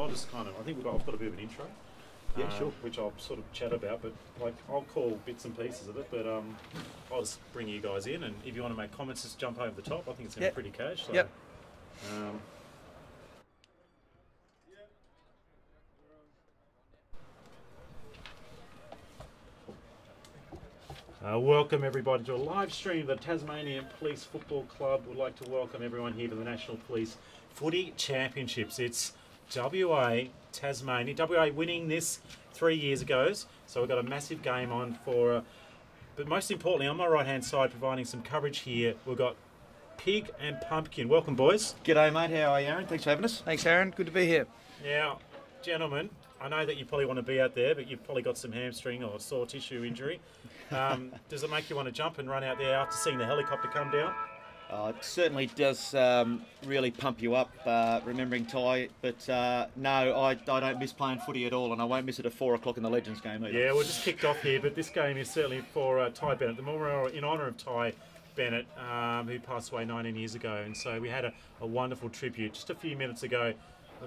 I'll just kind of, I've got a bit of an intro. Yeah, sure. Which I'll sort of chat about, but like I'll call bits and pieces of it. But I'll just bring you guys in, and if you want to make comments, just jump over the top. I think it's going to be pretty cash. So, Yep. Welcome everybody to a live stream of the Tasmanian Police Football Club. We'd like to welcome everyone here to the National Police Footy Championships. It's WA, Tasmania. WA winning this 3 years ago, so we've got a massive game on for... but most importantly, on my right-hand side, providing some coverage here, we've got Pig and Pumpkin. Welcome, boys. G'day, mate. How are you, Aaron? Thanks for having us. Thanks, Aaron. Good to be here. Now, gentlemen, I know that you probably want to be out there, but you've probably got some hamstring or sore tissue injury. Does it make you want to jump and run out there after seeing the helicopter come down? It certainly does really pump you up, remembering Ty. But no, I don't miss playing footy at all, and I won't miss it at 4 o'clock in the Legends game either. Yeah, we're just kicked off here, but this game is certainly for Ty Bennett. The memorial in honour of Ty Bennett, who passed away 19 years ago. And so we had a wonderful tribute just a few minutes ago.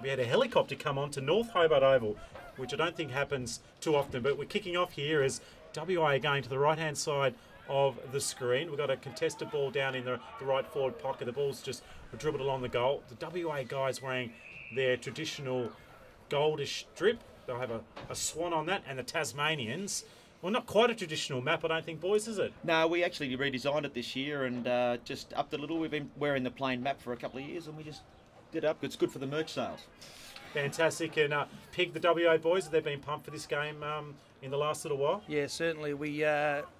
We had a helicopter come on to North Hobart Oval, which I don't think happens too often. But we're kicking off here as WA going to the right-hand side of the screen. We've got a contested ball down in the right forward pocket. The ball's just dribbled along the goal. The WA guys wearing their traditional goldish strip. They'll have a swan on that. And the Tasmanians, well, not quite a traditional map, I don't think, boys, is it? No, we actually redesigned it this year and just upped it a little. We've been wearing the plain map for a couple of years, and we just did it up. It's good for the merch sales. Fantastic. And Pig, the WA boys, have they been pumped for this game in the last little while? Yeah, certainly. We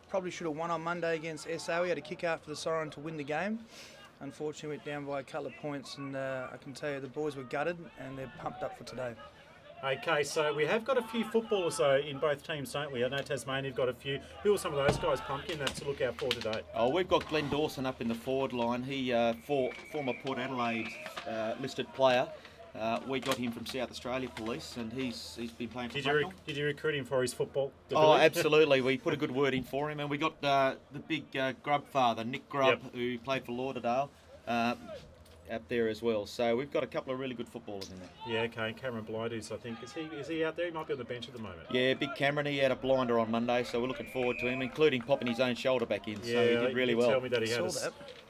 probably should have won on Monday against SA. We had a kick after the siren to win the game. Unfortunately, went down by a couple of points, and I can tell you the boys were gutted, and they're pumped up for today. Okay, so we have got a few footballers though in both teams, don't we? I know Tasmania have got a few. Who are some of those guys, Pumpkin, that's to look out for today? Oh, we've got Glen Dawson up in the forward line. He, former Port Adelaide listed player. We got him from South Australia Police, and he's been playing for Did you recruit him for his football ability? Oh, absolutely. We put a good word in for him, and we got the big Grub father, Nick Grubb, who played for Lauderdale, up there as well. So we've got a couple of really good footballers in there. Yeah, okay. And Cameron Blyde's, I think, is he out there? He might be on the bench at the moment. Yeah, big Cameron. He had a blinder on Monday, so we're looking forward to him, including popping his own shoulder back in. Yeah, so he did really well. Tell me that he had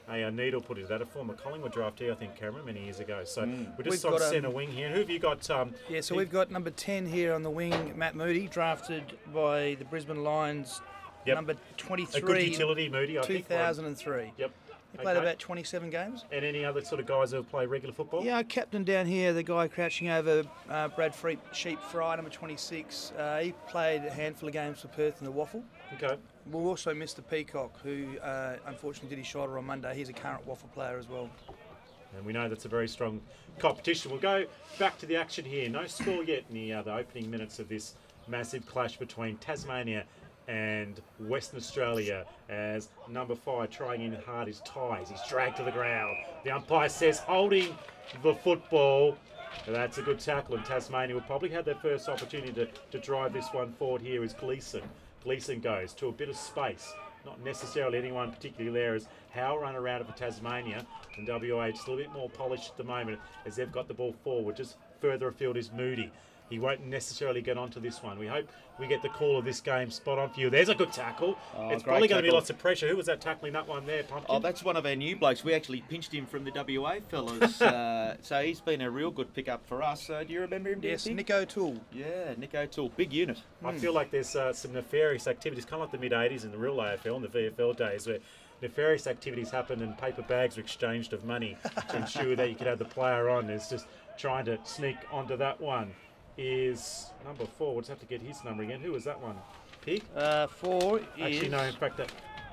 a needle put into that. A former Collingwood draftee, I think, Cameron, many years ago. So we're just on centre wing here. Who have you got? Yeah, so we've got number 10 here on the wing, Matt Moody, drafted by the Brisbane Lions. Yep. Number 23. A good utility, Moody, I think. 2003. Yep. He played about 27 games. And any other sort of guys who play regular football? Yeah, captain down here, the guy crouching over Brad Sheep Fry, number 26. He played a handful of games for Perth in the Waffle. Okay. We'll also miss the Peacock, who unfortunately did his shoulder on Monday. He's a current Waffle player as well. And we know that's a very strong competition. We'll go back to the action here. No score yet in the opening minutes of this massive clash between Tasmania and Western Australia, as number 5 trying in hard is Ties. He's dragged to the ground. The umpire says holding the football. That's a good tackle, and Tasmania will probably have their first opportunity to drive this one forward here is Gleeson. Gleeson goes to a bit of space. Not necessarily anyone particularly there, as Howe run around it for Tasmania, and WA just a little bit more polished at the moment as they've got the ball forward. Just further afield is Moody. He won't necessarily get onto this one. We hope we get the call of this game spot on for you. There's a good tackle. It's probably going to be lots of pressure. Who was that tackling that one there, Pumpkin? Oh, that's one of our new blokes. We actually pinched him from the WA fellas. So he's been a real good pickup for us. Do you remember him? Yes, Nick O'Toole. Yeah, Nick O'Toole. Big unit. I feel like there's some nefarious activities, kind of like the mid-80s in the real AFL and the VFL days, where nefarious activities happened and paper bags were exchanged of money to ensure that you could have the player on. It's just trying to sneak onto that one. Is number 4. We'll just have to get his number again. Who was that one? Pig? 4 is... Actually, no, in fact,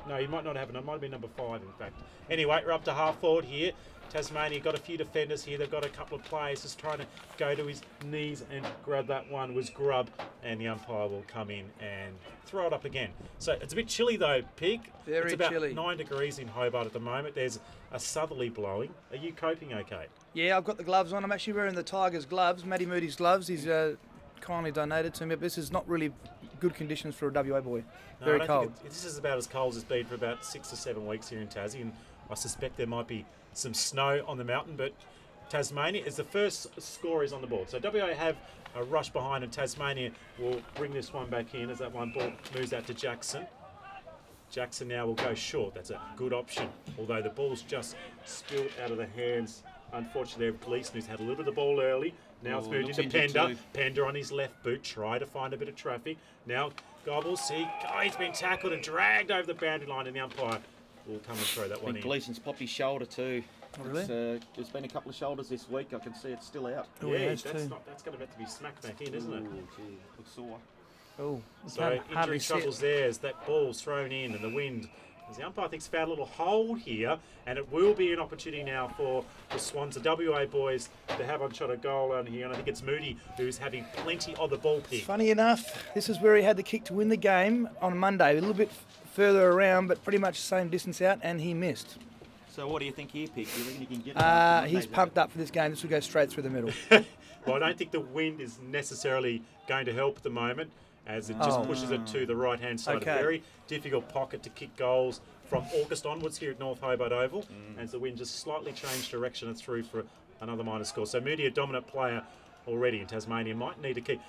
no, he might not have it. It might have been number 5, in fact. Anyway, we're up to half forward here. Tasmania got a few defenders here. They've got a couple of players just trying to go to his knees and grab that one. Was Grubb, and the umpire will come in and throw it up again. So it's a bit chilly though, Pig. Very chilly. It's about 9 degrees in Hobart at the moment. There's a southerly blowing. Are you coping okay? Yeah, I've got the gloves on. I'm actually wearing the Tigers gloves, Matty Moody's gloves. He's kindly donated to me, but this is not really good conditions for a WA boy. Very cold. This is about as cold as it's been for about 6 or 7 weeks here in Tassie, and I suspect there might be some snow on the mountain, but Tasmania as the first score is on the board. So WA have a rush behind, and Tasmania will bring this one back in as that one ball moves out to Jackson. Jackson now will go short. That's a good option, although the ball's just spilled out of the hands, unfortunately, of Gleeson, who's had a little bit of the ball early. Now it's moved into Pender. Pender on his left boot, try to find a bit of traffic. Now Gobbles, he's been tackled and dragged over the boundary line, and the umpire will come and throw that one in. Gleeson's popped his shoulder too. Oh, really? There's been a couple of shoulders this week. I can see it's still out. Oh, yeah, that's going to have to be smacked back in, isn't it? Gee, looks sore. Oh, so injury troubles there as that ball's thrown in, and the wind. As the umpire thinks found a little hold here, and it will be an opportunity now for the Swans, the WA boys, to have on shot a goal on here. And I think it's Moody who's having plenty of the ball pick. Funny enough, this is where he had the kick to win the game on Monday. A little bit further around, but pretty much the same distance out, and he missed. So what do you think here, Pick? Do you reckon he can get it? He's pumped up for this game. This will go straight through the middle. Well, I don't think the wind is necessarily going to help at the moment, as it just pushes it to the right-hand side. Okay. A very difficult pocket to kick goals from August onwards here at North Hobart Oval, as the wind just slightly changed direction and through for another minor score. So Moody, a dominant player already in Tasmania, might need to keep...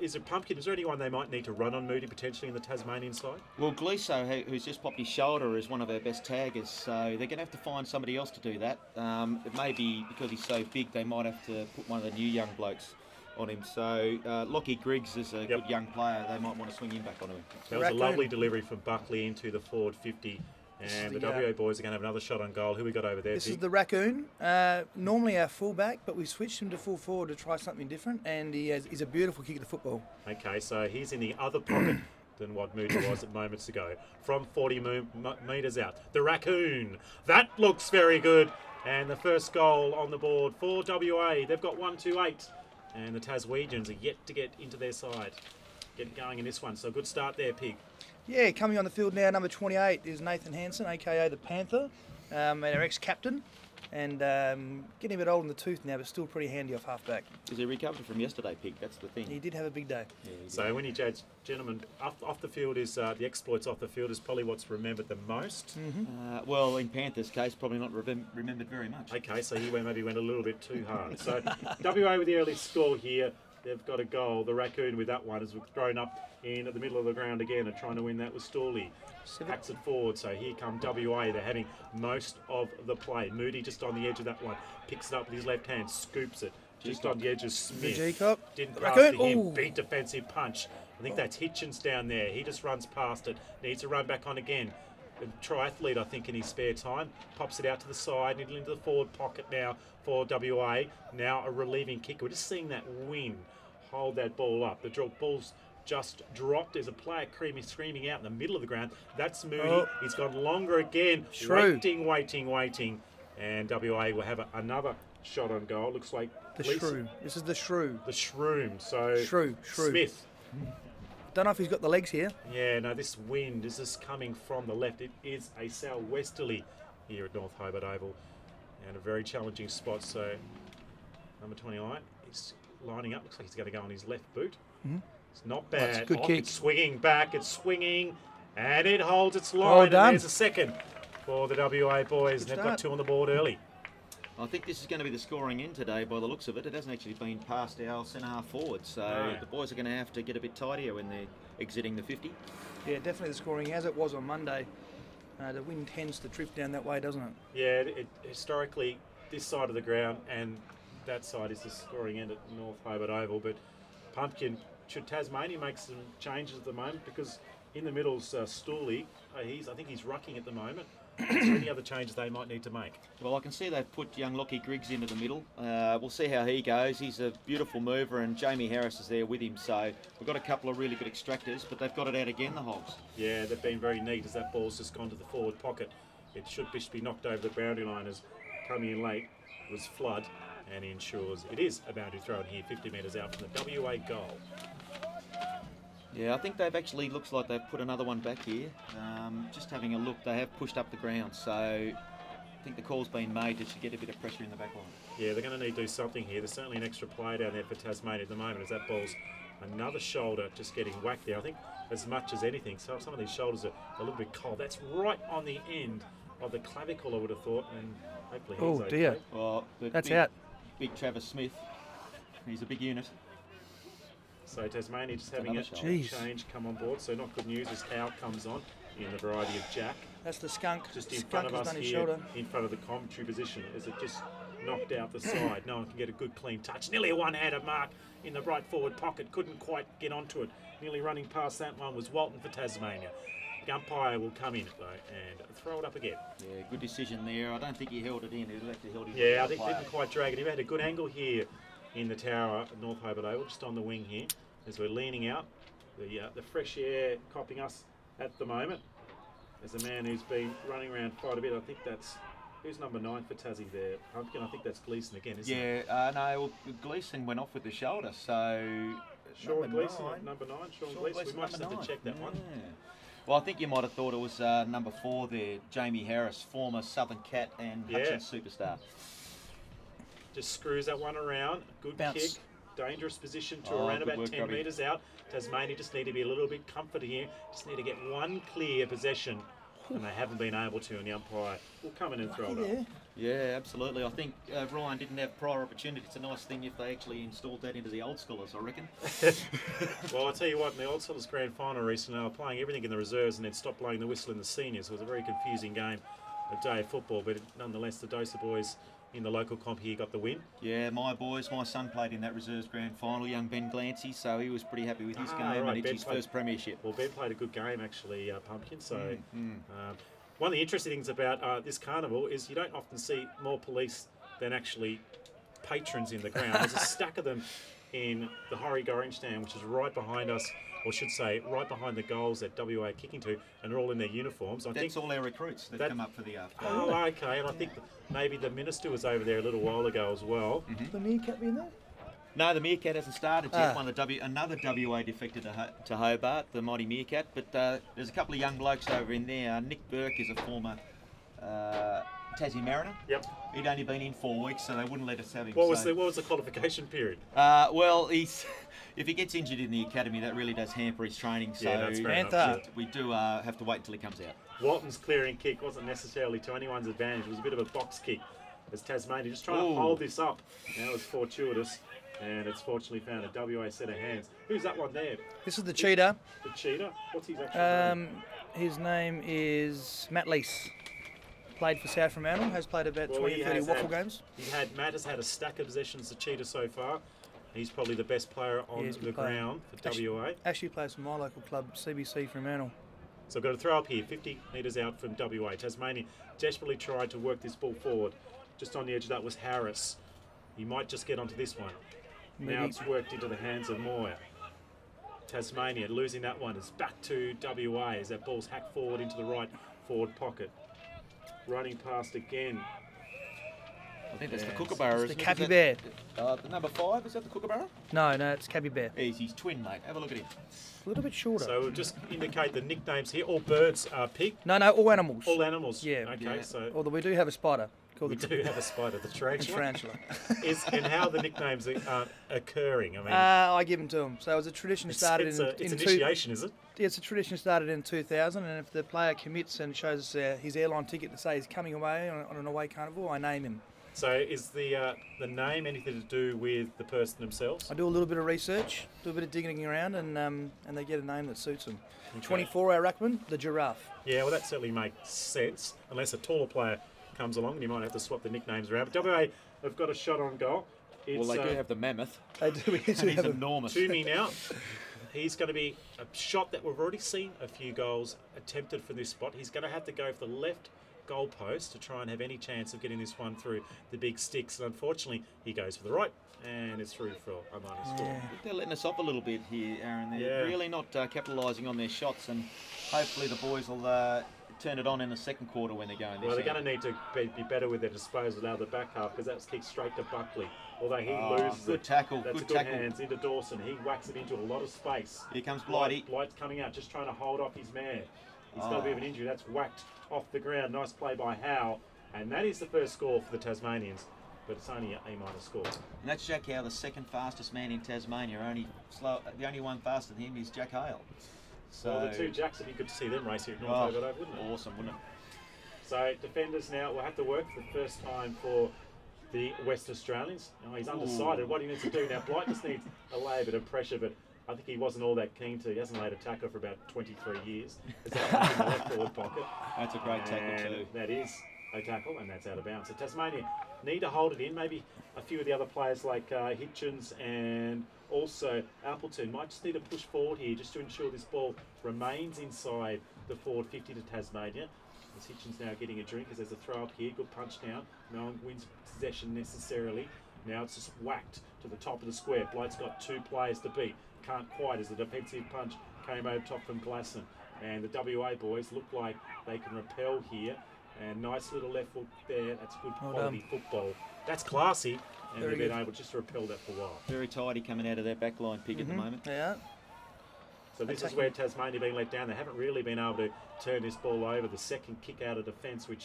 is there anyone they might need to run on Moody potentially in the Tasmanian side? Well, Gleeso, who's just popped his shoulder, is one of our best taggers, so they're going to have to find somebody else to do that. It may be because he's so big, they might have to put one of the new young blokes on him. So Lockie Griggs is a good young player. They might want to swing him back on him. That was a lovely delivery from Buckley into the forward 50. And the WA boys are going to have another shot on goal. Who we got over there? This is the Raccoon. Normally our fullback, but we switched him to full forward to try something different, and he's a beautiful kick at the football. Okay, so he's in the other pocket than what Moody was at moments ago. From 40 metres out. The Raccoon. That looks very good. And the first goal on the board for WA. They've got 1-2-8. And the Taswegians are yet to get into their side. Get going in this one. So good start there, Pig. Yeah, coming on the field now, number 28 is Nathan Hansen, a.k.a. the Panther, our ex-captain. And getting a bit old in the tooth now, but still pretty handy off half-back. Is he recovered from yesterday, Pig? That's the thing. He did have a big day. Yeah, so when you judge, gentlemen, off the field is the exploits off the field is probably what's remembered the most. Well, in Panthers' case, probably not remembered very much. Okay, so he maybe went a little bit too hard. So WA with the early score here. They've got a goal. The Raccoon with that one has thrown up in at the middle of the ground again and trying to win that with Storley. Packs it forward, so here come WA. They're having most of the play. Moody just on the edge of that one. Picks it up with his left hand, scoops it. Just on the edge of Smith. Didn't pass to him. Big defensive punch. I think that's Hitchens down there. He just runs past it. Needs to run back on again. A triathlete, I think, in his spare time. Pops it out to the side, into the forward pocket now for WA. Now a relieving kick. We're just seeing that wind hold that ball up. The ball's just dropped. There's a player screaming out in the middle of the ground. That's Moody. He's gone longer again. Shrew. Waiting. And WA will have another shot on goal. Looks like The Shrew. This is the Shrew. The Shroom. So Shrew. Smith. Don't know if he's got the legs here. Yeah, no, this wind is just coming from the left. It is a southwesterly here at North Hobart Oval. And a very challenging spot. So number 29 is lining up. Looks like he's going to go on his left boot. It's not bad. That's a good kick. It's swinging back. It's swinging. And it holds its line. Well done. And there's a second for the WA boys. And they've got two on the board early. I think this is going to be the scoring in today by the looks of it. It hasn't actually been past our centre-half forward, so the boys are going to have to get a bit tidier when they're exiting the 50. Yeah, definitely the scoring, as it was on Monday. The wind tends to drift down that way, doesn't it? Yeah, historically, this side of the ground and that side is the scoring end at North Hobart Oval. But Pumpkin, should Tasmania make some changes at the moment? Because in the middle's Storley. I think he's rucking at the moment. Is there any other changes they might need to make? Well, I can see they've put young Lockie Griggs into the middle. We'll see how he goes. He's a beautiful mover, and Jamie Harris is there with him. So we've got a couple of really good extractors, but they've got it out again, the Hogs. Yeah, they've been very neat as that ball's just gone to the forward pocket. It should be knocked over the boundary line as coming in late was Flood, and he ensures it is a boundary throw in here, 50 metres out from the WA goal. Yeah, I think they've actually, looks like they've put another one back here. Just having a look, they have pushed up the ground, so I think the call's been made to get a bit of pressure in the back line. Yeah, they're going to need to do something here. There's certainly an extra player down there for Tasmania at the moment as that ball's another shoulder just getting whacked there. I think as much as anything, so some of these shoulders are a little bit cold. That's right on the end of the clavicle, I would have thought, and hopefully he's Oh okay. dear. Well, That's out. Big Travis Smith. He's a big unit. So Tasmania just having a Jeez. change come on board. So not good news as Howe comes on in the variety of Jack. That's the skunk. Just in Skunk front of has us done his here, shoulder. in front of the commentary position, as it just knocked out the side. No one can get a good clean touch. Nearly a one-handed mark in the right forward pocket. Couldn't quite get onto it. Nearly running past that one was Walton for Tasmania. The umpire will come in though and throw it up again. Yeah, good decision there. I don't think he held it in. He actually held it in. Yeah, I think didn't quite drag it. He had a good angle here in the tower at North Hobart Oval, just on the wing here, as we're leaning out. The fresh air copping us at the moment. As a man who's been running around quite a bit, I think that's who's number 9 for Tassie there. Pumpkin, I think that's Gleeson again, isn't it? Yeah, no, well, Gleeson went off with the shoulder, so Sean Gleeson, number 9. Sean Gleeson. We might just have to check that one. Well, I think you might have thought it was number 4 there, Jamie Harris, former Southern Cat and Hutchins superstar. Just screws that one around. Good Bounce. kick. Dangerous position to around about 10 metres out. Tasmania just need to be a little bit comforted here. Just need to get one clear possession, and they haven't been able to, and the umpire will come in and throw it up. Yeah, absolutely. I think Ryan didn't have prior opportunity. It's a nice thing if they actually installed that into the old schoolers, I reckon. Well, I'll tell you what, in the old schoolers grand final recently, they were playing everything in the reserves and then stopped blowing the whistle in the seniors. It was a very confusing game, a day of football, but nonetheless, the Dosa boys in the local comp here got the win. Yeah, my son played in that reserves grand final, young Ben Glancy, so he was pretty happy with his game and it's his first premiership. Well, Ben played a good game actually, Pumpkin. So one of the interesting things about this carnival is you don't often see more police than actually patrons in the ground. There's a stack of them in the Horry Gorringe stand, which is right behind us, or should say right behind the goals that WA are kicking to, and they're all in their uniforms. I think all our recruits that come up for the Oh, okay, and I think maybe the minister was over there a little while ago as well. The meerkat in there? No, the meerkat hasn't started yet. Another WA defected to Hobart, the mighty meerkat, but there's a couple of young blokes over in there. Nick Burke is a former Tassie Mariner. Yep. He'd only been in 4 weeks, so they wouldn't let us have him. What was the qualification period? Well, if he gets injured in the academy, that really does hamper his training. So that's fair enough. we do have to wait until he comes out. Walton's clearing kick wasn't necessarily to anyone's advantage. It was a bit of a box kick as Tasmania just trying to hold this up. Now it's fortuitous, and it's fortunately found a WA set of hands. Who's that one there? This is the cheetah. The cheetah? What's his actual name? His name is Matt Lease. Played for South Fremantle, has played about 20 30 waffle games. Matt has had a stack of possessions, the cheetah so far. He's probably the best player on the ground for WA. Actually plays for my local club, CBC Fremantle. So I've got to throw up here, 50 metres out from WA. Tasmania desperately tried to work this ball forward. Just on the edge of that was Harris. He might just get onto this one. Maybe. Now it's worked into the hands of Moore. Tasmania losing that one. It's back to WA as that ball's hacked forward into the right forward pocket. Running past again. I think that's the Kookaburra. It's the Cappy Bear. The number 5, is that the Kookaburra? No, it's Cappy Bear. He's his twin, mate. Have a look at him. A little bit shorter. So we'll just indicate the nicknames here. All birds are pig. No, all animals. All animals. Yeah. Okay, so although we do have a spider. We do have a spider, the tarantula. Tarantula. And how are the nicknames are occurring? I mean, I give them to them. So it was a tradition started it's initiation, is it? Yeah, it's a tradition started in 2000, and if the player commits and shows his airline ticket to say he's coming away on an away carnival, I name him. So is the name anything to do with the person themselves? I do a little bit of research, do a bit of digging around, and they get a name that suits them. Okay. 24-hour ruckman, the giraffe. Yeah, well that certainly makes sense, unless a taller player comes along and you might have to swap the nicknames around. But WA have got a shot on goal. Well, they do have the mammoth. They do. He's enormous. Toomey now. He's going to be a shot that we've already seen a few goals attempted from this spot. He's going to have to go for the left goalpost to try and have any chance of getting this one through the big sticks. And unfortunately, he goes for the right, and it's through for a minus score. They're letting us off a little bit here, Aaron. They're really not capitalising on their shots, and hopefully the boys will turn it on in the second quarter when they're going. Well, they're going to need to be better with their disposal out of the back half, because that's kicked straight to Buckley. Although he loses good tackle. That's good good tackle. hands into Dawson. He whacks it into a lot of space. Here comes Blighty. Blight's coming out, just trying to hold off his man. He's got a bit of an injury. That's whacked off the ground. Nice play by Howe. And that is the first score for the Tasmanians. But it's only an A- score. And that's Jack Howe, the second fastest man in Tasmania. The only one faster than him is Jack Hale. So the two Jacks, it'd be good to see them race here at North Hobart, wouldn't it? Awesome, wouldn't it? So defenders now will have to work for the first time for the West Australians. Now he's undecided what he needs to do. Now Blight just needs a layer bit of pressure, but I think he wasn't all that keen to. He hasn't laid a tackle for about 23 years. It's out in the left forward pocket. That's a great tackle too. That is a tackle, and that's out of bounds. So Tasmania need to hold it in. Maybe a few of the other players like Hitchens and also Appleton might just need to push forward here just to ensure this ball remains inside the forward 50 to Tasmania. As Hitchens now getting a drink as there's a throw up here. Good punch down. No one wins possession necessarily. Now it's just whacked to the top of the square. Blight's got 2 players to beat. Can't quite as the defensive punch came over top from Glasson. And the WA boys look like they can repel here. And nice little left foot there. That's good quality football. That's classy. And they've been able just to repel that for a while. Very tidy coming out of their back line pick at the moment. Yeah. So this is where Tasmania being let down. They haven't really been able to turn this ball over. The second kick out of defence, and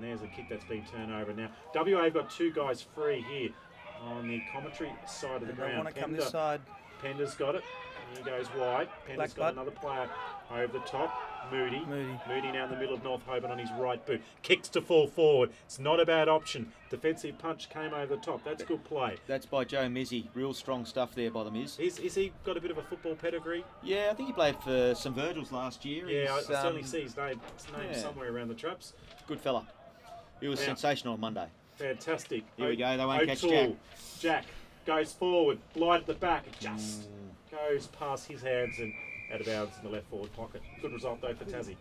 there's a kick that's been turned over now. WA have got 2 guys free here on the commentary side of the ground. I want to come this side. Pender's got it. He goes wide. Pender's got another player over the top. Moody now in the middle of North Hobart on his right boot. Kicks to fall forward. It's not a bad option. Defensive punch came over the top. That's good play. That's by Joe Mizzy. Real strong stuff there by the Miz. Is he got a bit of a football pedigree? Yeah, I think he played for St Virgil's last year. Yeah, I certainly see his name somewhere around the traps. Good fella. He was sensational on Monday. Fantastic. Here we go. They won't catch Jack. Jack goes forward. Blight at the back. It just goes past his hands and out of bounds in the left forward pocket. Good result though for Tassie.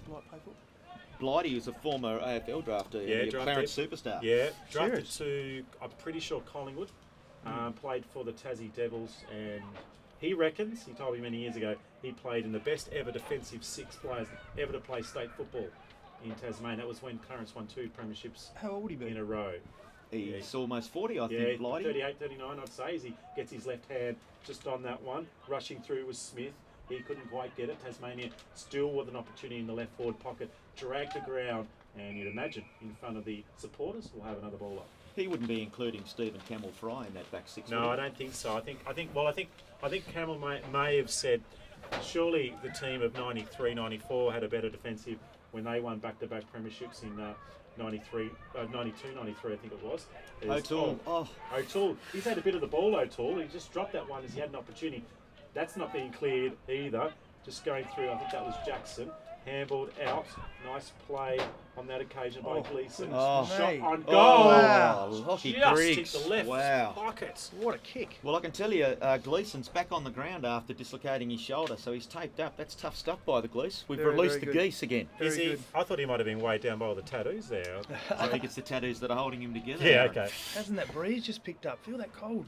Blighty is a former AFL drafter. Yeah, Clarence superstar. Yeah, drafted to, I'm pretty sure, Collingwood. Played for the Tassie Devils, and he reckons, he told me many years ago, he played in the best ever defensive 6 players ever to play state football in Tasmania. That was when Clarence won 2 premierships in a row. He's almost 40, I think, Blighty. 38, 39, I'd say, as he gets his left hand just on that one. Rushing through was Smith. He couldn't quite get it. Tasmania still with an opportunity in the left forward pocket. Dragged to ground, and you'd imagine in front of the supporters we'll have another ball up. He wouldn't be including Stephen Camel-Fry in that back 6. No, I don't think so. I think Camel may have said surely the team of 93, 94 had a better defensive when they won back-to-back premierships in 92, 93, I think it was. O'Toole. O'Toole. He's had a bit of the ball, O'Toole. He just dropped that one as he had an opportunity. That's not being cleared either. Just going through, I think that was Jackson. Handballed out. Nice play on that occasion by Gleeson. Shot on goal. Wow. Lockie just Griggs. hit the left pocket. What a kick. Well, I can tell you, Gleeson's back on the ground after dislocating his shoulder, so he's taped up. That's tough stuff by the Glees. We've released the geese again. I thought he might have been weighed down by all the tattoos there. I think it's the tattoos that are holding him together. Yeah, okay. Hasn't that breeze just picked up? Feel that cold?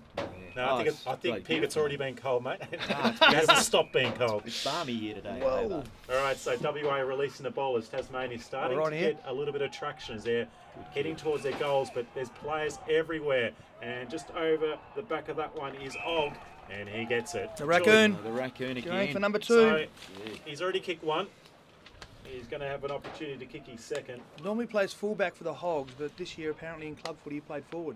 No, I think Pigot's already been cold, mate. It hasn't stopped being cold. It's balmy here today. Whoa. All right, so WA releasing the ball as Tasmania starting to get a little bit of traction as they're heading towards their goals, but there's players everywhere. And just over the back of that one is Og, and he gets it. The Raccoon. The Raccoon again. Going for number 2. So he's already kicked 1. He's going to have an opportunity to kick his second. Normally plays fullback for the Hogs, but this year apparently in club footy he played forward.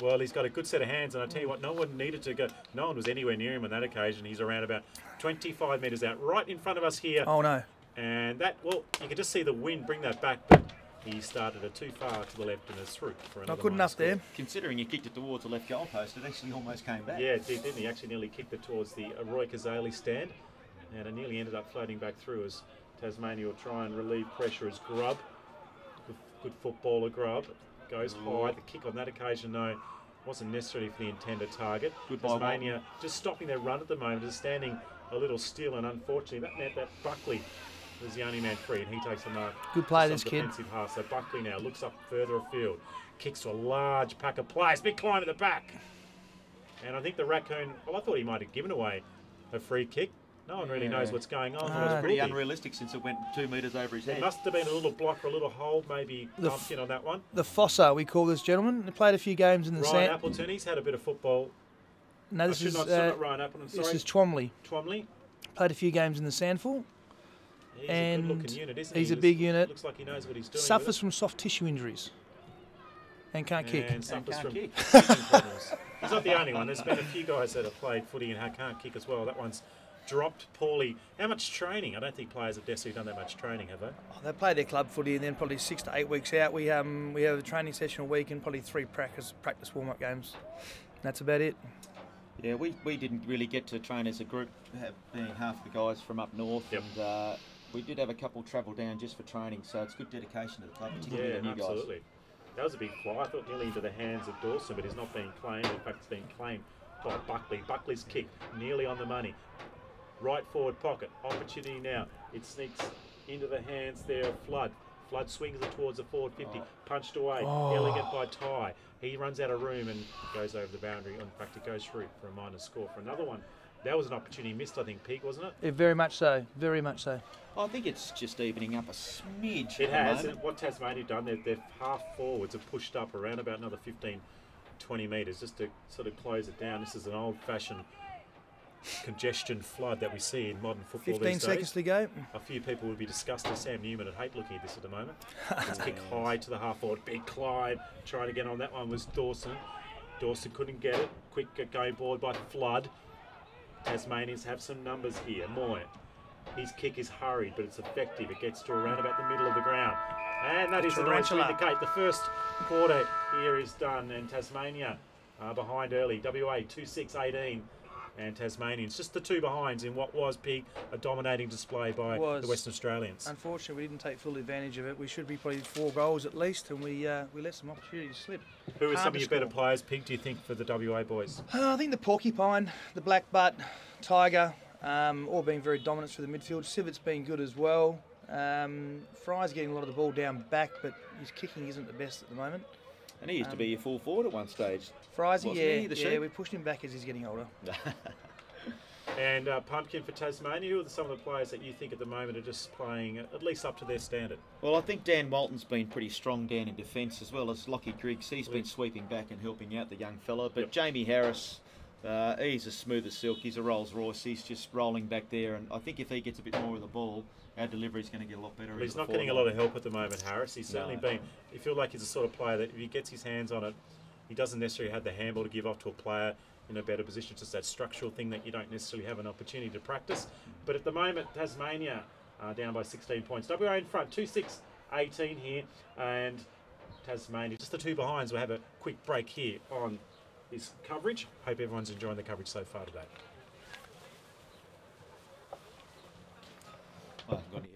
Well, he's got a good set of hands, and I tell you what, no one needed to go. No one was anywhere near him on that occasion. He's around about 25 metres out, right in front of us here. Oh no! And that, well, you can just see the wind bring that back, but he started it too far to the left and is through for another. Not good enough there. Considering he kicked it towards the left goal post, it actually almost came back. Yeah, it did, didn't he? Actually nearly kicked it towards the Roy Kazali stand, and it nearly ended up floating back through as Tasmania will try and relieve pressure as Grubb. Good footballer, Grubb. Goes high. The kick on that occasion, though, wasn't necessarily for the intended target. Tasmania just stopping their run at the moment, is standing a little still, and unfortunately that meant that Buckley was the only man free, and he takes a mark. Good play, this kid. Defensive half. So Buckley now looks up further afield, kicks to a large pack of players, big climb at the back, and I think the Raccoon. Well, I thought he might have given away a free kick. No one really knows what's going on. It was pretty unrealistic since it went 2 metres over his head. There must have been a little block or a little hold, maybe bumped in on that one. The Fossa, we call this gentleman. He played a few games in the Ryan Appleton, he's had a bit of football. No, this is not Ryan Appleton. Sorry. This is Twomley. Twomley. Played a few games in the Sandful. He's a good-looking unit, isn't he? He's a big unit. Looks like he knows what he's doing. Suffers from soft tissue injuries. And can't kick. And suffers from kicking problems. He's not the only one. There's been a few guys that have played footy and can't kick as well. That one's dropped poorly. How much training? I don't think players have necessarily done that much training, have they? Oh, they play their club footy and then probably 6 to 8 weeks out. We have a training session a week and probably 3 practice warm-up games. That's about it. Yeah, we didn't really get to train as a group, being half the guys from up north, yep. and we did have a couple travel down just for training, so it's good dedication to the club, particularly the new absolutely. guys. That was a big fly. I thought nearly into the hands of Dawson, but he's not being claimed. In fact, it's being claimed by Buckley. Buckley's kick nearly on the money. Right forward pocket. Opportunity now. It sneaks into the hands there of Flood. Flood swings it towards the forward 50. Punched away. Elegant by Ty. He runs out of room and goes over the boundary. In fact, it goes through for a minor score for another one. That was an opportunity missed, I think, Pete, wasn't it? Yeah, very much so. Very much so. I think it's just evening up a smidge. It has. And what Tasmania have done, their half forwards have pushed up around about another 15, 20 metres just to sort of close it down. This is an old-fashioned congestion flood that we see in modern football 15 these days. seconds to go. A few people would be disgusted. Sam Newman would hate looking at this at the moment. It's kick high to the half forward. Big Clyde trying to get on that one was Dawson. Dawson couldn't get it. Quick going forward by Flood. Tasmanians have some numbers here. Moy. His kick is hurried, but it's effective. It gets to around about the middle of the ground. And that is enough to indicate the first quarter here is done. And Tasmania behind early. WA 2-6-18. And Tasmanians, just the two behinds in what was, Pig, a dominating display by the Western Australians. Unfortunately, we didn't take full advantage of it. We should be probably 4 goals at least, and we let some opportunities slip. Who are some of your better players, Pig, do you think, for the WA boys? I think the Porcupine, the Blackbutt, Tiger, all being very dominant through the midfield. Civet's been good as well. Fry's getting a lot of the ball down back, but his kicking isn't the best at the moment. And he used to be a full forward at one stage. Fry's, we pushed him back as he's getting older. And Pumpkin for Tasmania, who are some of the players that you think at the moment are just playing at least up to their standard? Well, I think Dan Walton's been pretty strong down in defence, as well as Lockie Griggs. He's been sweeping back and helping out the young fella. But Jamie Harris, he's as smooth as silk. He's a Rolls Royce. He's just rolling back there. And I think if he gets a bit more of the ball, our delivery's going to get a lot better. Well, he's not getting a lot of help at the moment, Harris. He's certainly been. You feel like he's the sort of player that if he gets his hands on it, he doesn't necessarily have the handball to give off to a player in a better position. It's just that structural thing that you don't necessarily have an opportunity to practice. But at the moment, Tasmania down by 16 points. WA in front, 2-6-18 here. And Tasmania, just the two behinds. We'll have a quick break here on this coverage. Hope everyone's enjoying the coverage so far today. I haven't got any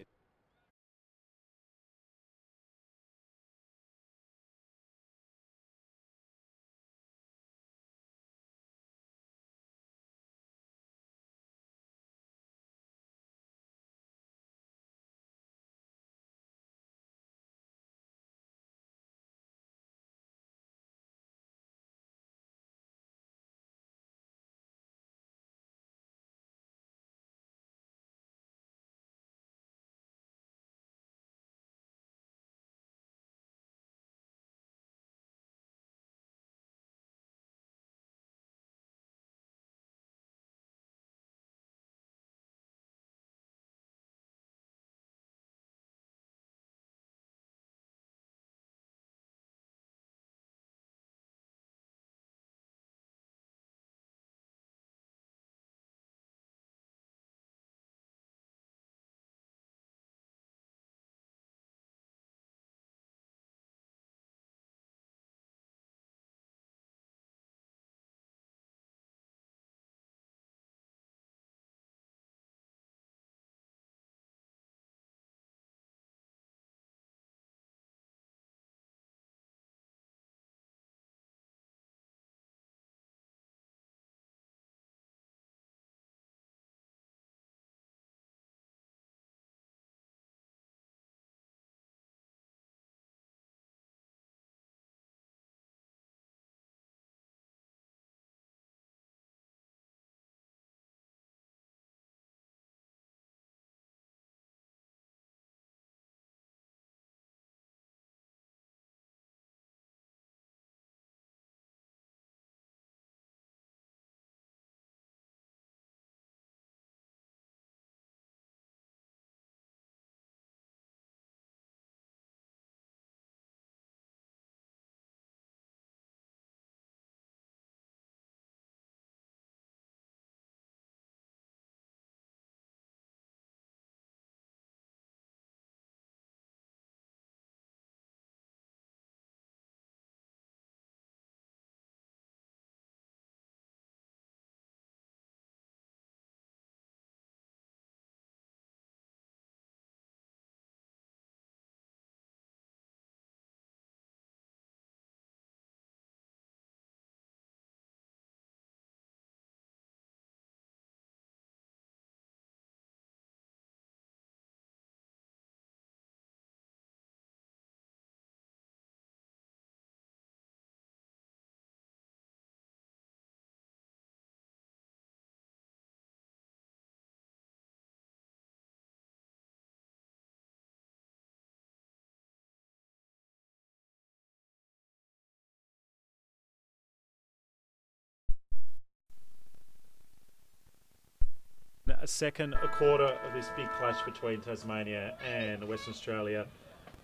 a second quarter of this big clash between Tasmania and Western Australia.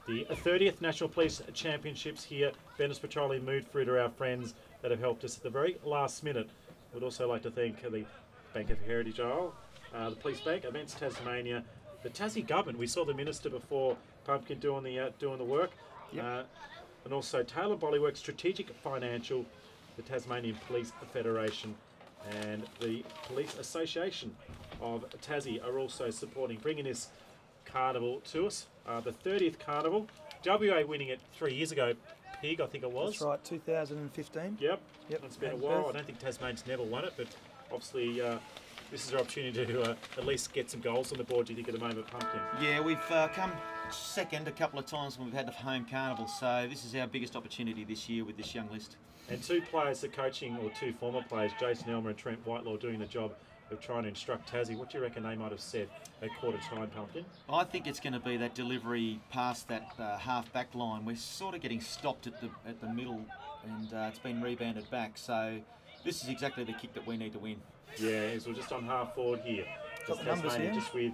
The 30th National Police Championships here. Benders Petroleum moved through to our friends that have helped us at the very last minute. We'd also like to thank the Bank of Heritage Isle, the Police Bank, Events Tasmania, the Tassie Government. We saw the Minister before, Pumpkin, doing the work. Yep. And also Taylor Bollywworks, Strategic Financial, the Tasmanian Police Federation, and the Police Association of Tassie are also supporting, bringing this carnival to us. The 30th carnival, WA winning it 3 years ago. Pig, I think it was. That's right, 2015. Yep. It's been a while. I don't think Tasmania's never won it, but obviously this is our opportunity to at least get some goals on the board, do you think, at the moment, Pumpkin? Yeah, we've come second a couple of times when we've had the home carnival, so this is our biggest opportunity this year with this young list. And two players are coaching, or two former players, Jason Elmer and Trent Whitelaw, doing the job of trying to instruct Tassie. What do you reckon they might have said at quarter time, Pumpkin? I think it's going to be that delivery past that half back line. We're sort of getting stopped at the middle, and it's been rebounded back. So this is exactly the kick that we need to win. Yeah, so we're just on half forward here. Got the numbers here. Just with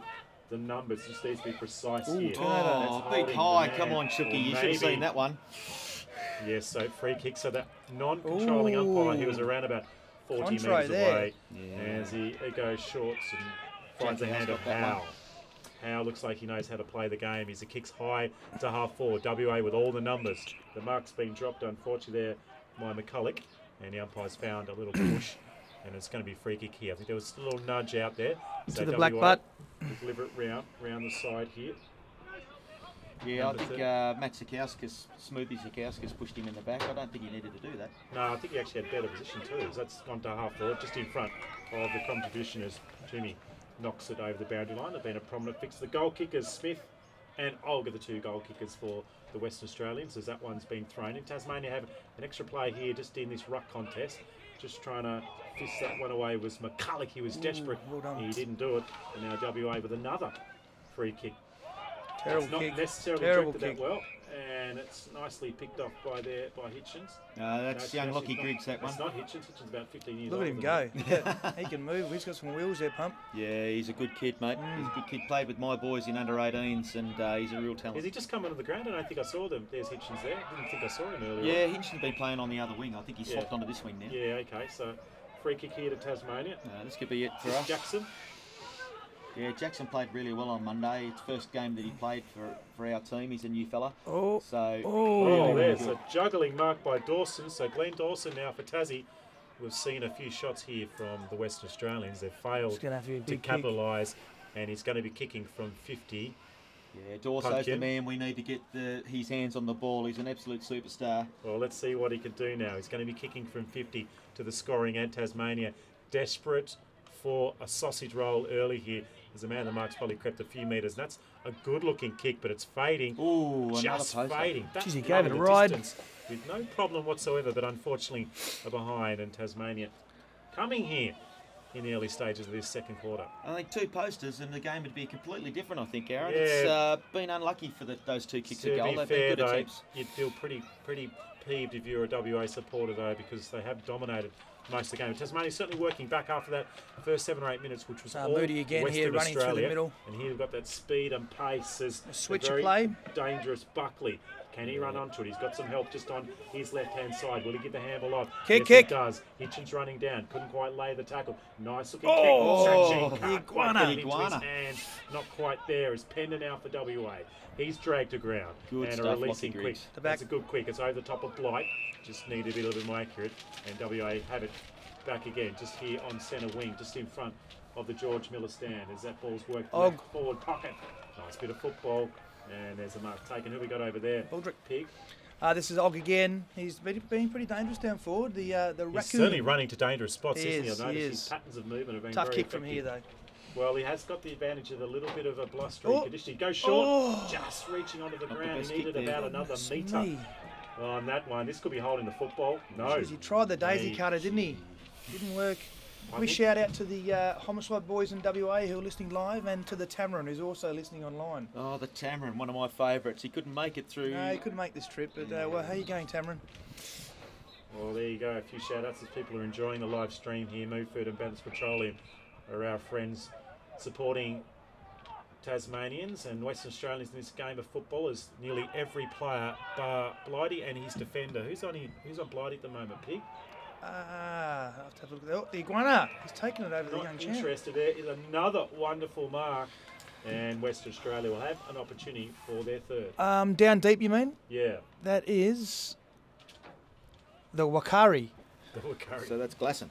the numbers, just needs to be precise here. Oh, big high. Come on, Chucky. You should have seen that one. Yes, so free kick. So that non-controlling umpire, he was around about 40 metres away. Yeah. As he goes shorts and finds a hand of Howe. Howe looks like he knows how to play the game. As he kicks high to half forward. WA with all the numbers. The mark's been dropped, unfortunately, there by McCulloch. And the umpire's found a little push. And it's going to be free kick here. I think there was a little nudge out there. So to the black butt. Deliver it round the side here. Yeah, I think Matt Zakauskas, Smoothie Zakauskas, pushed him in the back. I don't think he needed to do that. No, I think he actually had better position too. So that's gone to half forward, just in front of the competition as Jimmy knocks it over the boundary line. They've been a prominent fix. The goal kickers, Smith and Olga, the two goal kickers for the Western Australians, as that one's been thrown in. Tasmania have an extra play here just in this ruck contest. Just trying to fist that one away was McCulloch. He was desperate. Well he didn't do it. And now WA with another free kick. Terrible not kick. necessarily directed that well, and it's nicely picked off by Hitchens. That's young Lockie Griggs, that one. It's not Hitchens. Hitchens about 15 years old. Look at him go. Yeah, he can move. He's got some wheels there, Pump. Yeah, he's a good kid, mate. He's a good kid. Played with my boys in under-18s, and he's a real talent. Has he just come onto the ground? I don't think I saw them. There's Hitchens there. I didn't think I saw him earlier. Yeah, Hitchens been playing on the other wing. I think he's swapped onto this wing now. Yeah, okay. So free kick here to Tasmania. This could be it for us. Jackson. Yeah, Jackson played really well on Monday. It's the first game that he played for our team. He's a new fella. There's a juggling mark by Dawson. So Glen Dawson now for Tassie. We've seen a few shots here from the Western Australians. They've failed to capitalise, and he's going to be kicking from 50. Yeah, Dawson's the man. We need to get his hands on the ball. He's an absolute superstar. Well, let's see what he can do now. He's going to be kicking from 50 to the scoring end. Tasmania desperate for a sausage roll early here. As a man, the mark's probably crept a few metres. And that's a good-looking kick, but it's fading. Ooh, just fading. Jeez, he gave it a ride. With no problem whatsoever, but unfortunately are behind. And Tasmania coming here in the early stages of this second quarter. I think two posters and the game would be completely different, I think, Aaron. Yeah. It's been unlucky for those two kicks of goal. They've been good attempts. You'd feel pretty peeved if you're a WA supporter, though, because they have dominated most of the game. Tasmania's certainly working back after that first 7 or 8 minutes, which was all Moody again Western here running Australia. through the middle. And here we've got that speed and pace as a switch very of play. Dangerous Buckley. Can he run onto it? He's got some help just on his left-hand side. Will he give the handle off? Kick. He does. Hitchens running down. Couldn't quite lay the tackle. Nice looking kick. The iguana. And not quite there. It's Pender now for WA. He's dragged to ground. Good and stuff, a releasing quick. That's a good quick. It's over the top of Blight. Just need to be a little bit more accurate. And WA have it back again, just here on centre wing, just in front of the George Miller stand as that ball's worked left forward pocket. Nice bit of football. And there's a mark taken. Who we got over there? Baldrick. Pig. This is Og again. He's been pretty dangerous down forward. The raccoon. He's certainly running to dangerous spots, isn't he? I've noticed his patterns of movement have been tough very kick effective. from here, though. Well, he has got the advantage of a little bit of a blustery condition. He goes short, just reaching onto the ground. He needed about another metre on that one. This could be holding the football. No. Jeez, he tried the daisy cutter, didn't he? Didn't work. We shout out to the Homicide boys in WA who are listening live, and to the Tamarin who's also listening online. Oh, the Tamarin, one of my favourites. He couldn't make it through. No, he couldn't make this trip, but well, how are you going, Tamarin? Well, there you go. A few shout outs as people are enjoying the live stream here. Mood Food and Benders Petroleum are our friends supporting Tasmanians and Western Australians in this game of football is nearly every player bar Blighty and his defender. Who's on Blighty at the moment, Pig? I'll have to have a look at that. The Iguana. He's taken it over the young champ. Interested. There is another wonderful mark, and Western Australia will have an opportunity for their third. Down deep, you mean? Yeah. That is the Wakari. The Wakari. So that's Glasson.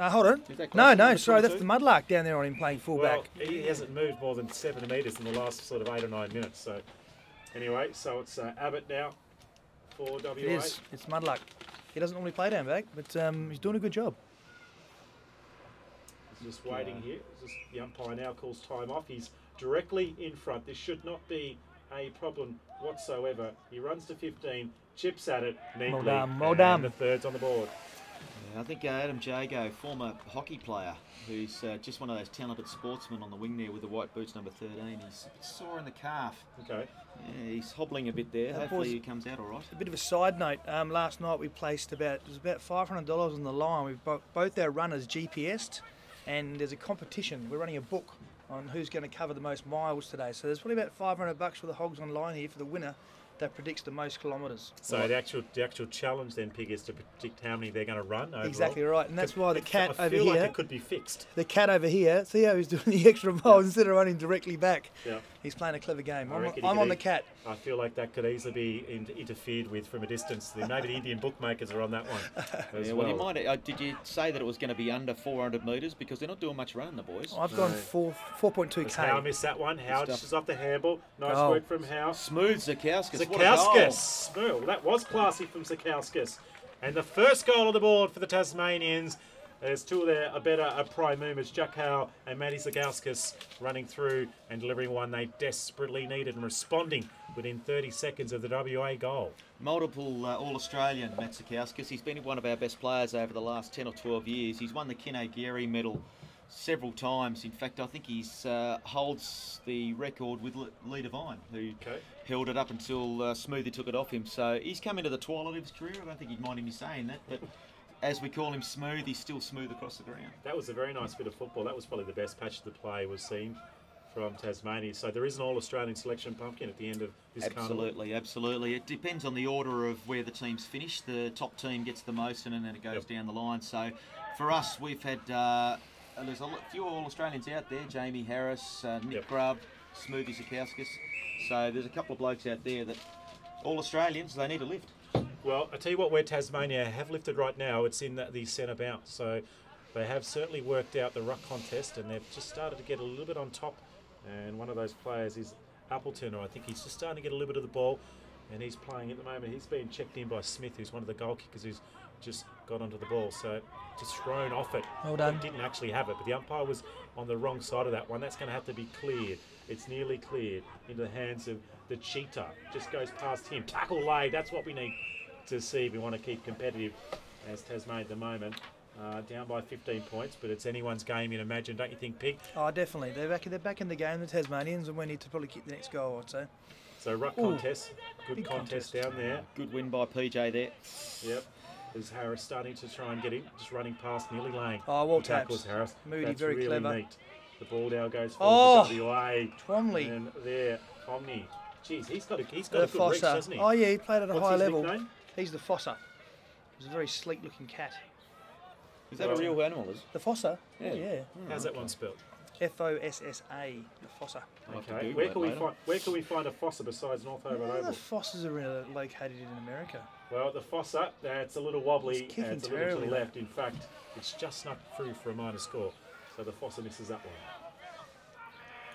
Hold on. No, sorry, that's the Mudlark down there on him playing fullback. Well, he hasn't moved more than 7 metres in the last sort of 8 or 9 minutes. So, anyway, so it's Abbott now for WA. It is. It's Mudlark. He doesn't normally play down back, but he's doing a good job. He's just waiting here. The umpire now calls time off. He's directly in front. This should not be a problem whatsoever. He runs to 15, chips at it neatly. Well done. The third's on the board. Yeah, I think Adam Jago, former hockey player, who's just one of those talented sportsmen on the wing there with the white boots, number 13. He's a bit sore in the calf. Okay. Yeah, he's hobbling a bit there. Hopefully he comes out all right. A bit of a side note. Last night we placed about $500 on the line. We've both our runners GPS'd, and there's a competition. We're running a book on who's going to cover the most miles today. So there's probably about $500 for the hogs on line here for the winner that predicts the most kilometres. So the actual challenge then, Pig, is to predict how many they're going to run overall. Exactly right, and that's why the cat over here... I feel like it could be fixed. The cat over here, see how he's doing the extra miles instead of running directly back. Yeah. He's playing a clever game. I'm on the cat. I feel like that could easily be interfered with from a distance. Maybe the Indian bookmakers are on that one as well. You might. Did you say that it was going to be under 400 metres? Because they're not doing much running, the boys. I've gone 4.2k. Howe missed that one. Howe just off the handball. Nice work from Howe. Smooth Zakauskas. Zakauskas. Well, that was classy from Zakauskas. And the first goal on the board for the Tasmanians. There's two of their better prime movers, Jack Howe and Matty Zakauskas, running through and delivering one they desperately needed and responding within 30 seconds of the WA goal. Multiple All-Australian, Matt Zakauskas. He's been one of our best players over the last 10 or 12 years. He's won the Kino Geary medal several times. In fact, I think he holds the record with Lee Devine, who held it up until Smoothie took it off him. So he's come into the twilight of his career. I don't think he'd mind me saying that, but as we call him Smooth, he's still smooth across the ground. That was a very nice bit of football. That was probably the best patch of the play we've seen from Tasmania. So there is an All-Australian selection pumpkin at the end of this carnival. Absolutely. It depends on the order of where the teams finish. The top team gets the most and then it goes down the line. So for us, we've had... there's a few All-Australians out there. Jamie Harris, Nick Grubb, Smoothie Zakauskas. So there's a couple of blokes out there that All-Australians, they need a lift. Well, I tell you what, where Tasmania have lifted right now, it's in the centre bounce. So they have certainly worked out the ruck contest and they've just started to get a little bit on top. And one of those players is Appleton, or I think he's just starting to get a little bit of the ball. And he's playing at the moment. He's being checked in by Smith, who's one of the goal kickers who's just got onto the ball. So just thrown off it. Well done. He didn't actually have it, but the umpire was on the wrong side of that one. That's going to have to be cleared. It's nearly cleared into the hands of the cheetah. Just goes past him. Tackle laid. That's what we need to see if we want to keep competitive as Tasmania at the moment. Down by 15 points, but it's anyone's game, you'd imagine, don't you think, Pig? Oh, definitely. They're back in the game, the Tasmanians, and we need to probably kick the next goal, I'd say. So ruck contest, good contest down there. Good win by PJ there. Yep. There's Harris starting to try and get him, just running past, nearly laying. Oh, well taps. Harris. Moody, that's very really clever. Neat. The ball now goes forward to WA. Twomley. And there, Omni. Jeez, he's got a good reach, doesn't he? Oh, yeah, he played at a high level. Nickname? He's the Fosser. He's a very sleek-looking cat. Is that a real animal? The Fosser? Yeah. Oh, yeah. How's that one spelled? F-O-S-S-A, the Fosser. Okay. Where can we find a Fosser besides North Hobart Oval? The Fossers are located in America. Well, the Fosser, that's a little wobbly and it's a little to the left. In fact, it's just not through for a minor score. So the Fosser misses that one.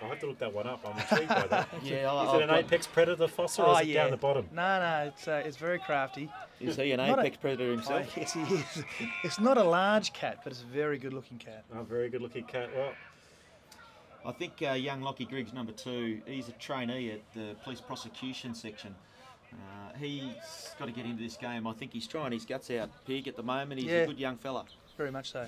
I'll have to look that one up. I'm intrigued by that. Is it an apex predator Fosser or is it down the bottom? No, it's very crafty. Is he an apex predator himself? Yes, he is. It's not a large cat, but it's a very good-looking cat. A very good-looking cat. Well, I think young Lockie Griggs, number 2, he's a trainee at the police prosecution section. He's got to get into this game. I think he's trying his guts out, Pig, at the moment. He's a good young fella. Very much so.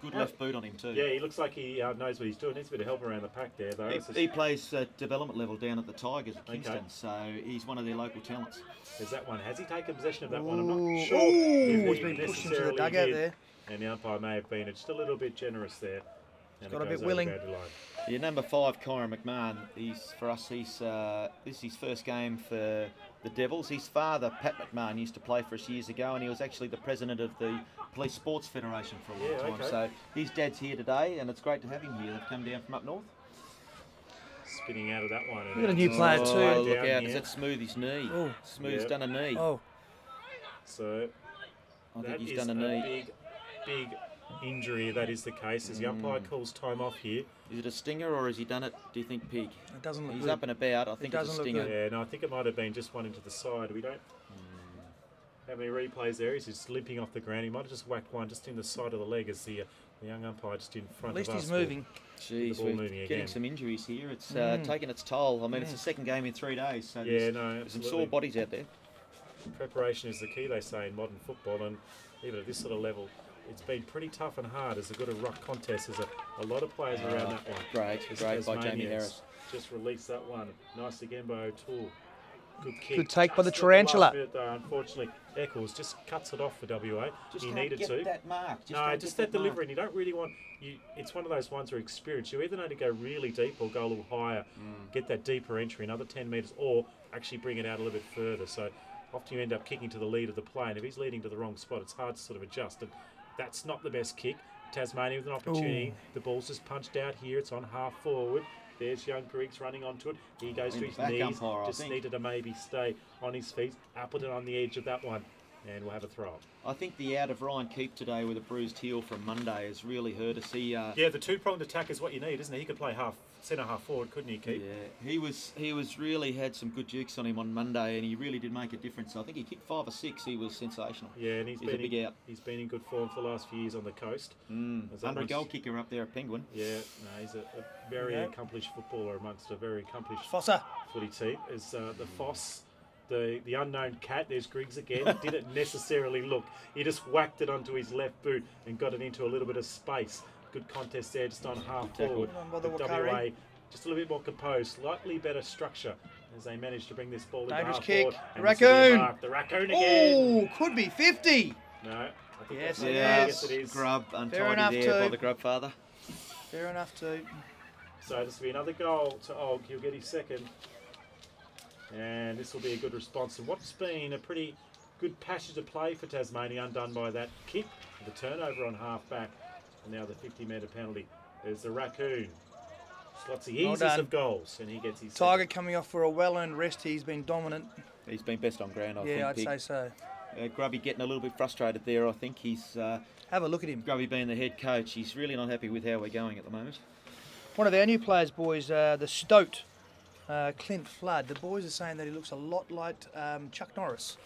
Good left boot on him too. Yeah, he looks like he knows what he's doing. Needs a bit of help around the pack there, though. He plays development level down at the Tigers at Kingston, so he's one of their local talents. There's that one. Has he taken possession of that one? I'm not sure. He's been pushed into the dugout there. And the umpire may have been just a little bit generous there. And got it a bit goes over willing. boundary line. Yeah, number 5, Cora Mcmahon. This is his first game for the Devils. His father, Pat Mcmahon, used to play for us years ago, and he was actually the president of the Police Sports Federation for a long time. Okay. So his dad's here today, and it's great to have him here. They've come down from up north. Spinning out of that one. We've got a new player too. Oh, look Down out, here. because that Smoothie's knee. Oh. Smooth's done a knee. Oh, So I think that he's is done a knee. big injury. That is the case. As the umpire calls time off here. Is it a stinger, or has he done it, do you think, Pig? it doesn't look He's good. up and about. I think it's a doesn't look stinger. good. Yeah, no, I think it might have been just one into the side. We don't have any replays there. He's just limping off the ground. He might have just whacked one just in the side of the leg as the young umpire just in front At least of us. he's moving. Jeez, ball we're moving getting again. some injuries here. It's taking its toll. I mean, it's the second game in 3 days, so Yeah, there's, no, there's some absolutely. sore bodies out there. Preparation is the key, they say, in modern football, and even at this sort of level, it's been pretty tough and hard. As a good a ruck contest, there's a lot of players around that one. Great, As great by Jamie Tasmanians Harris. Just released that one. Nice again by O'Toole. Good kick. Good take by the Just at tarantula. last minute, though, unfortunately, Eccles just cuts it off for WA. Just he can't needed get to. that mark. Just that delivery, and you don't really want. It's one of those ones where experience. You either need to go really deep or go a little higher, get that deeper entry, another 10 metres, or actually bring it out a little bit further. So often you end up kicking to the lead of the play, and if he's leading to the wrong spot, it's hard to sort of adjust. And that's not the best kick. Tasmania with an opportunity. Ooh. The ball's just punched out here. It's on half forward. There's young Griggs running onto it. He goes to his back knees. umpire, I Just think. needed to maybe stay on his feet. Put it on the edge of that one, and we'll have a throw. I think the out of Ryan Keefe today with a bruised heel from Monday has really hurt us. Yeah, the two-pronged attack is what you need, isn't it? He could play centre half forward, couldn't he, Keith? Yeah, he was really had some good jukes on him on Monday, and he really did make a difference. I think he kicked 5 or 6. He was sensational. Yeah, and He's a big out. He's been in good form for the last few years on the coast. As that 100 one's- goal kicker up there at Penguin. Yeah, no, he's a very accomplished footballer amongst a very accomplished Fossa. footy team. Is the Foss, the unknown cat. There's Griggs again. Didn't necessarily look. He just whacked it onto his left boot and got it into a little bit of space. Good contest there, just on half forward. Well done by the But Wakari. WA just a little bit more composed, slightly better structure as they managed to bring this ball into Dangerous half kick. forward. And Raccoon. this will be a mark. The raccoon again. Oh, could be 50. No, I think Yes, that's it Yeah, is. Yes, it is. Grub enough untidy there by too. the Grub father. Fair enough too. So this will be another goal to Og. He'll get his second. And this will be a good response. And what's been a pretty good passage of play for Tasmania, undone by that kick, the turnover on half back, and now the 50-metre penalty. There's the Raccoon. Slots the Well easiest done. of goals, and he gets his Tiger coming off for a well-earned rest. He's been dominant. He's been best on ground, I Yeah, I'd think. say so. Grubby getting a little bit frustrated there. I think he's Have a look at him. Grubby being the head coach. He's really not happy with how we're going at the moment. One of our new players, boys, the Stoat, Clint Flood. The boys are saying that he looks a lot like Chuck Norris.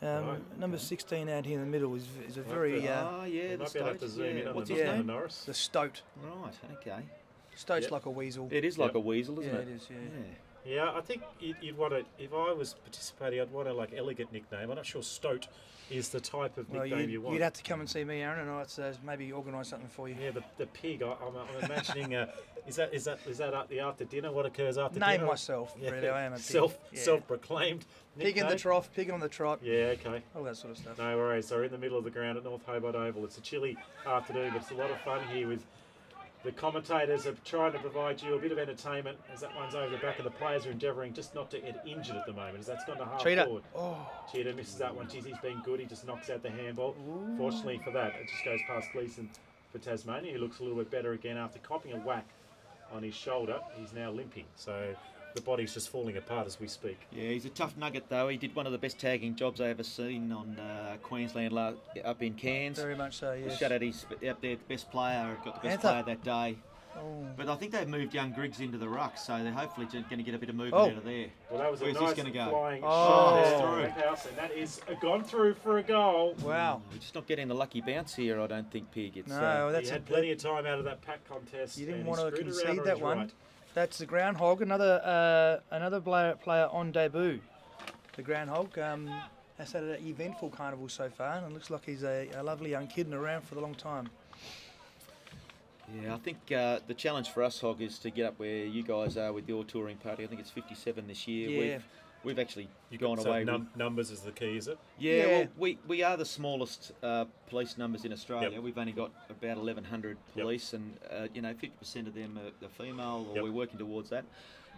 Number 16 out here in the middle is a very Oh, yeah, We the might be able to have to Stoat. zoom in Yeah. on What's the his Yeah. name? Norris. the Stoat. Right, okay. Stoat's Yep. like a weasel. It is like Yep. a weasel, isn't Yeah, it? it is. Yeah. Yeah. Yeah, I think you'd want to, if I was participating, I'd want a like elegant nickname. I'm not sure Stoat is the type of Well, nickname you want. you'd have to come and see me, Aaron, and I'd maybe organise something for you. Yeah, the pig. I'm imagining. Is that at the after dinner? What occurs after Name dinner? myself, really. I am a pig. Self-proclaimed. Pig in the nickname? trough, pig on the trot, Yeah, okay. all that sort of stuff. No worries. So we're in the middle of the ground at North Hobart Oval. It's a chilly afternoon, but it's a lot of fun here with the commentators are trying to provide you a bit of entertainment as that one's over the back, and the players are endeavouring just not to get injured at the moment as that's gone to half Cheetah. forward. Oh, Cheetah misses that one. Geez, he's been good. He just knocks out the handball. Fortunately for that, it just goes past Gleeson for Tasmania, who looks a little bit better again after copping a whack on his shoulder. He's now limping, so the body's just falling apart as we speak. Yeah, he's a tough nugget though. He did one of the best tagging jobs I ever seen on Queensland up in Cairns. very much so, yes. Shut out his up there, the best player, got the best Anther. player that day. Oh. But I think they've moved young Griggs into the ruck, so they're hopefully going to get a bit of movement Oh. out of there. Well, that was Where's a this nice gonna go? flying Oh. shot there Through. from House, and that is gone through for a goal. Wow. We're just not getting the lucky bounce here, I don't think, Pig. It's, No, He that's had plenty of time out of that pack contest. You didn't and he want to screwed around concede on that his one. right. That's the groundhog, another player on debut. The groundhog has had an eventful carnival so far, and it looks like he's a lovely young kid and around for the long time. Yeah, I think the challenge for us, Hog, is to get up where you guys are with your touring party. I think it's 57 this year. Yeah. we've actually gone so away with... numbers is the key, is it? Yeah, well, we are the smallest police numbers in Australia. Yep. We've only got about 1,100 police, and you know, 50% of them are female, or we're working towards that.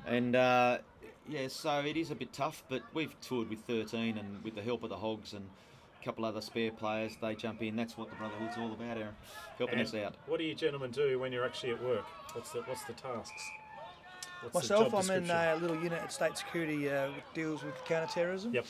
And yeah, so it is a bit tough, but we've toured with 13, and with the help of the Hogs and a couple other spare players, they jump in. That's what the Brotherhood's all about, Aaron, helping us out. What do you gentlemen do when you're actually at work? What's the tasks? Myself, I'm in a little unit at State Security which deals with counter-terrorism. Yep.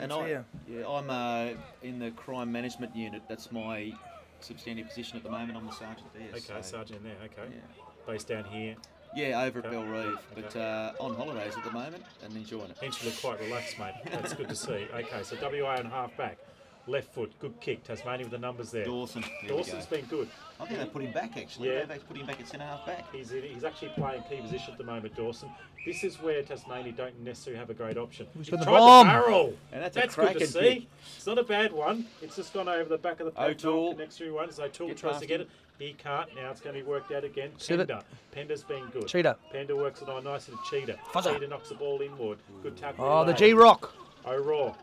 And I'm in the crime management unit. That's my substantive position at the moment. I'm the sergeant there. Okay, sergeant there. Okay. Yeah. Based down here. Yeah, over at Belrive, but on holidays at the moment and enjoying it. Hence you look quite relaxed, mate. That's good to see. Okay, so WA and half back. Left foot, good kick. Tasmania with the numbers there. Dawson. Dawson's been good. I think they put him back, actually. Yeah. They've put him back at centre-half back. He's actually playing key position at the moment, Dawson. This is where Tasmania don't necessarily have a great option. He's tried the barrel. And that's good to see. Kick. It's not a bad one. It's just gone over the back of the pack. O'Toole. Next through one. So O'Toole tries to get it. He can't. Now it's going to be worked out again. Pender. Pender's been good. Cheetah. Pender works it on nicely to Cheetah. Fuzzer. Cheetah knocks the ball inward. Good tackle. Oh, the G-Rock. O'Rourke.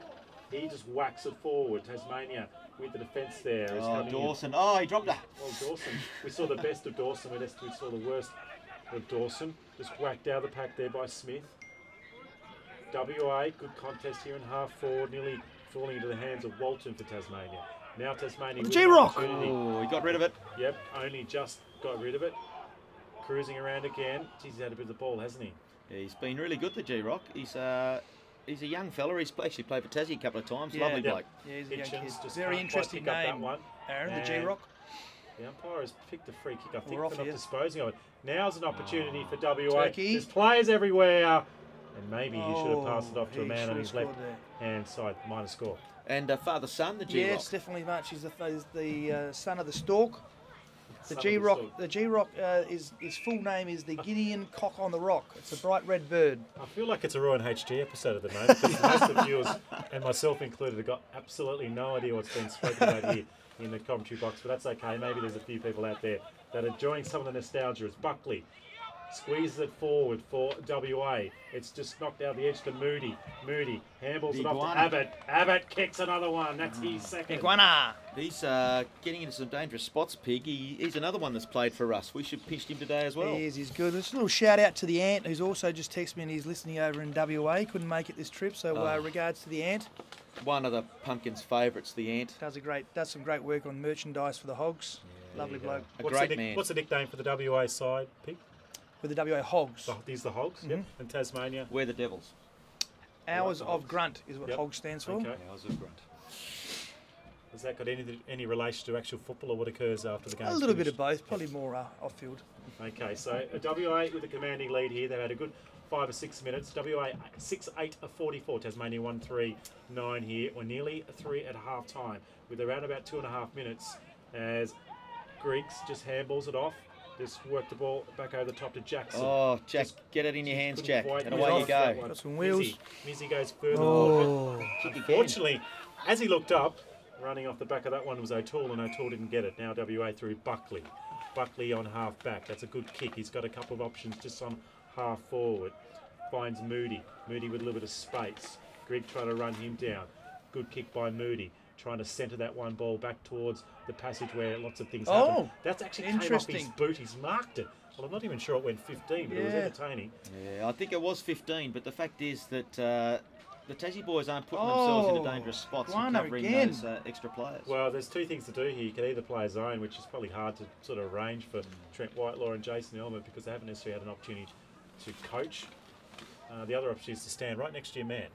He just whacks it forward. Tasmania with the defence there. Dawson. Oh, he dropped that. Well, Dawson. We saw the best of Dawson. We saw the worst of Dawson. Just whacked out of the pack there by Smith. WA, good contest here in half forward, nearly falling into the hands of Walton for Tasmania. Now Tasmania. The G-Rock. Oh, he got rid of it. Yep, only just got rid of it. Cruising around again. Geez, he's had a bit of the ball, hasn't he? Yeah, he's been really good, the G-Rock. He's a young fella. He's actually played for Tassie a couple of times. Yeah, Lovely bloke. Yeah, he's a young Hitchens kid. just Very can't interesting quite pick up name, that one. Aaron, the G-Rock. The umpire has picked a free kick, I think, We're for off not here. disposing of it. Now's an opportunity for WA. Turkey. There's players everywhere. And maybe he should have passed it off to a he man should on have his left scored hand side. Minor score. And father-son, the G-Rock. Yes, definitely much. He's the son of the Stork. The Son of G-Rock. Stork. The G-Rock his full name is the Guinean Cock on the Rock. It's a bright red bird. I feel like it's a Rowan HG episode at the moment because most of the viewers, and myself included, have got absolutely no idea what's been spoken about here in the commentary box, but that's okay. Maybe there's a few people out there that are enjoying some of the nostalgia. It's Buckley. Squeezes it forward for WA. It's just knocked out the edge to Moody. Moody handballs it off to Abbott. Abbott kicks another one. That's his second. Iguana. He's getting into some dangerous spots, Pig. He's another one that's played for us. We should pitch him today as well. He is. He's good. Just a little shout out to the Ant, who's also just texted me and he's listening over in WA. Couldn't make it this trip, so regards to the Ant. One of the Pumpkin's favourites, the Ant. Does some great work on merchandise for the Hogs. Yeah, lovely bloke. What's the nickname for the WA side, Pig? With the WA Hogs. These the Hogs, yep. And Tasmania? We're the Devils. Hours of Grunt is what Hogs stands for. Okay. Hours of Grunt. Has that got any relation to actual football or what occurs after the game? A little bit of both, probably more off-field. Okay, so WA with a commanding lead here. They've had a good 5 or 6 minutes. WA 6-8-44. Tasmania 1-3-9 here. We're nearly 3 at half time with around about 2.5 minutes as Griggs just handballs it off. Just work the ball back over the top to Jackson. Oh, Jack, get it in your hands, Jack. And away you go. go. Got some wheels. Mizzy goes further. Oh. Unfortunately, as he looked up, running off the back of that one was O'Toole, and O'Toole didn't get it. Now WA through Buckley. Buckley on half back. That's a good kick. He's got a couple of options just on half forward. Finds Moody. Moody with a little bit of space. Greg trying to run him down. Good kick by Moody. Trying to centre that one ball back towards the passage where lots of things happen. That's actually came off his boot. He's marked it. Well, I'm not even sure it went 15, but it was entertaining. Yeah, I think it was 15, but the fact is that the Tassie boys aren't putting themselves into dangerous spots and covering those extra players. Well, there's two things to do here. You can either play a zone, which is probably hard to sort of arrange for Trent Whitelaw and Jason Elmer because they haven't necessarily had an opportunity to coach. The other option is to stand right next to your man.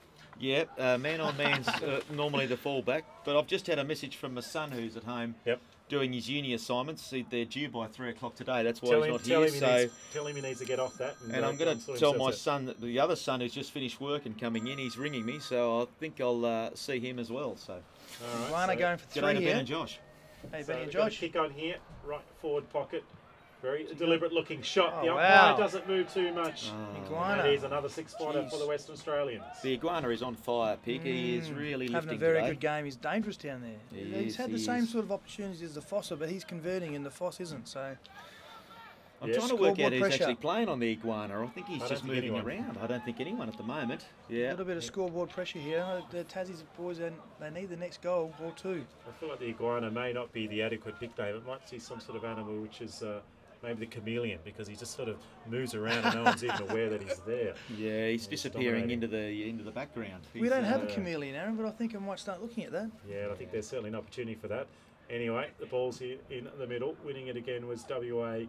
Yeah, man on man's normally the fallback, but I've just had a message from my son who's at home doing his uni assignments. They're due by 3 o'clock today. That's why he's not here. Tell him he needs to get off that. And I'm going to tell my son, that the other son who's just finished work and coming in, he's ringing me, so I think I'll see him as well. So, all right, going for 3 here. Ben and Josh. Hey, Ben and Josh. Kick on here, right forward pocket. Very deliberate looking shot. The umpire doesn't move too much. Iguana. And it is another 6-pointer for the Western Australians. The Iguana is on fire, Pig. He is really having lifting a very today. good game. He's dangerous down there. He's had the same sort of opportunities as the Fossa, but he's converting and the Foss isn't. So I'm trying to work out who's pressure. actually playing on the iguana. I think he's just moving anyone. around. I don't think anyone at the moment. Yeah. A little bit of scoreboard pressure here. The Tassies boys, they need the next goal or two. I feel like the iguana may not be the adequate nickname. It might see some sort of animal which is maybe the chameleon, because he just sort of moves around and no one's even aware that he's there. Yeah, he's disappearing into the background. We don't have a chameleon, Aaron, but I think I might start looking at that. Yeah, I think there's certainly an opportunity for that. Anyway, the ball's here in the middle. Winning it again was WA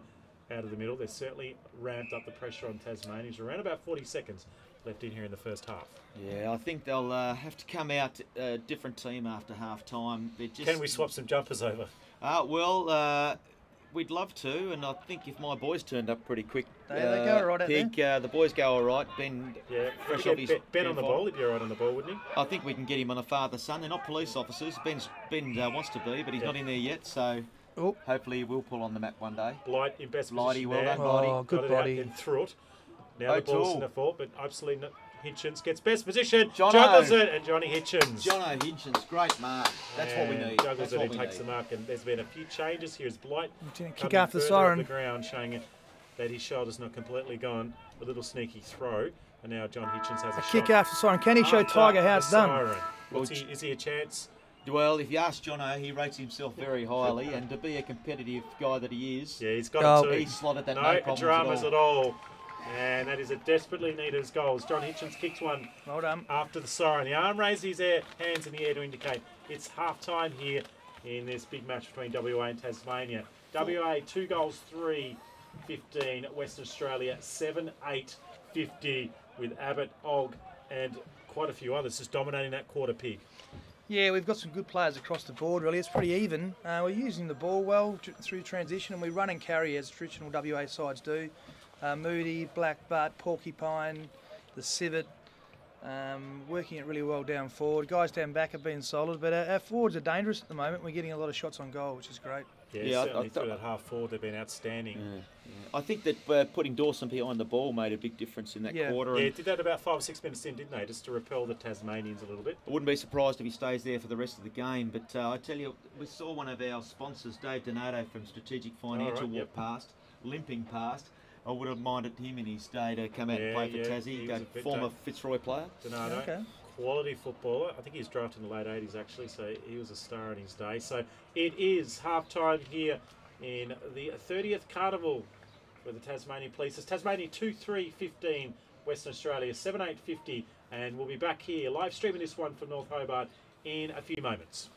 out of the middle. They've certainly ramped up the pressure on Tasmania. There's around about 40 seconds left in here in the first half. Yeah, I think they'll have to come out a different team after half time. Can we swap some jumpers over? Well, we'd love to, and I think if my boys turned up pretty quick, they go all right out Pig, the boys go all right. Ben, fresh off his Ben on the ball. He'd be all right on the ball, wouldn't he? I think we can get him on a father-son. They're not police officers. Ben wants to be, but he's not in there yet, so hopefully he will pull on the map one day. Blight in best Blighty, position well there. done, Blighty. Oh, good Got it body. out and through it. Now the ball's in the fault, but absolutely Hitchens gets best position. Jono. Juggles it, and Johnny Hitchens. Jono Hitchens, great mark. That's what we need. Juggles it and takes the mark, and there's been a few changes here as Blight kick after the siren. The ground, showing that his shoulder's not completely gone. A little sneaky throw, and now John Hitchens has a shot. Kick after the siren. Can he show Tiger how it's done? Is he a chance? Well, if you ask Jono, he rates himself very highly, and to be a competitive guy that he is, yeah, he's got it too. He's slotted that no dramas at all. And that is a desperately needed goal. John Hitchens kicks one after the siren. The arm raises his hands in the air to indicate it's half-time here in this big match between WA and Tasmania. WA 2 goals, 3-15. Western Australia 7-8-50 with Abbott, Og and quite a few others just dominating that quarter, Pig. Yeah, we've got some good players across the board, really. It's pretty even. We're using the ball well through transition, and we run and carry as traditional WA sides do. Moody, Blackbutt, Porcupine, the Civet, working it really well down forward. Guys down back have been solid, but our forwards are dangerous at the moment. We're getting a lot of shots on goal, which is great. Yeah, certainly through that half forward, they've been outstanding. I think that putting Dawson behind the ball made a big difference in that quarter. Yeah, did that about 5 or 6 minutes in, didn't they? Just to repel the Tasmanians a little bit. I wouldn't be surprised if he stays there for the rest of the game. But I tell you, we saw one of our sponsors, Dave Donato from Strategic Financial, walk past, limping past. I would have minded him in his day to come out and play for Tassie, former Fitzroy player. Donato, quality footballer. I think he was drafted in the late 80s actually, so he was a star in his day. So it is half-time here in the 30th Carnival for the Tasmanian Police. It's Tasmania 2-3-15, Western Australia 7-8-50, and we'll be back here live streaming this one from North Hobart in a few moments.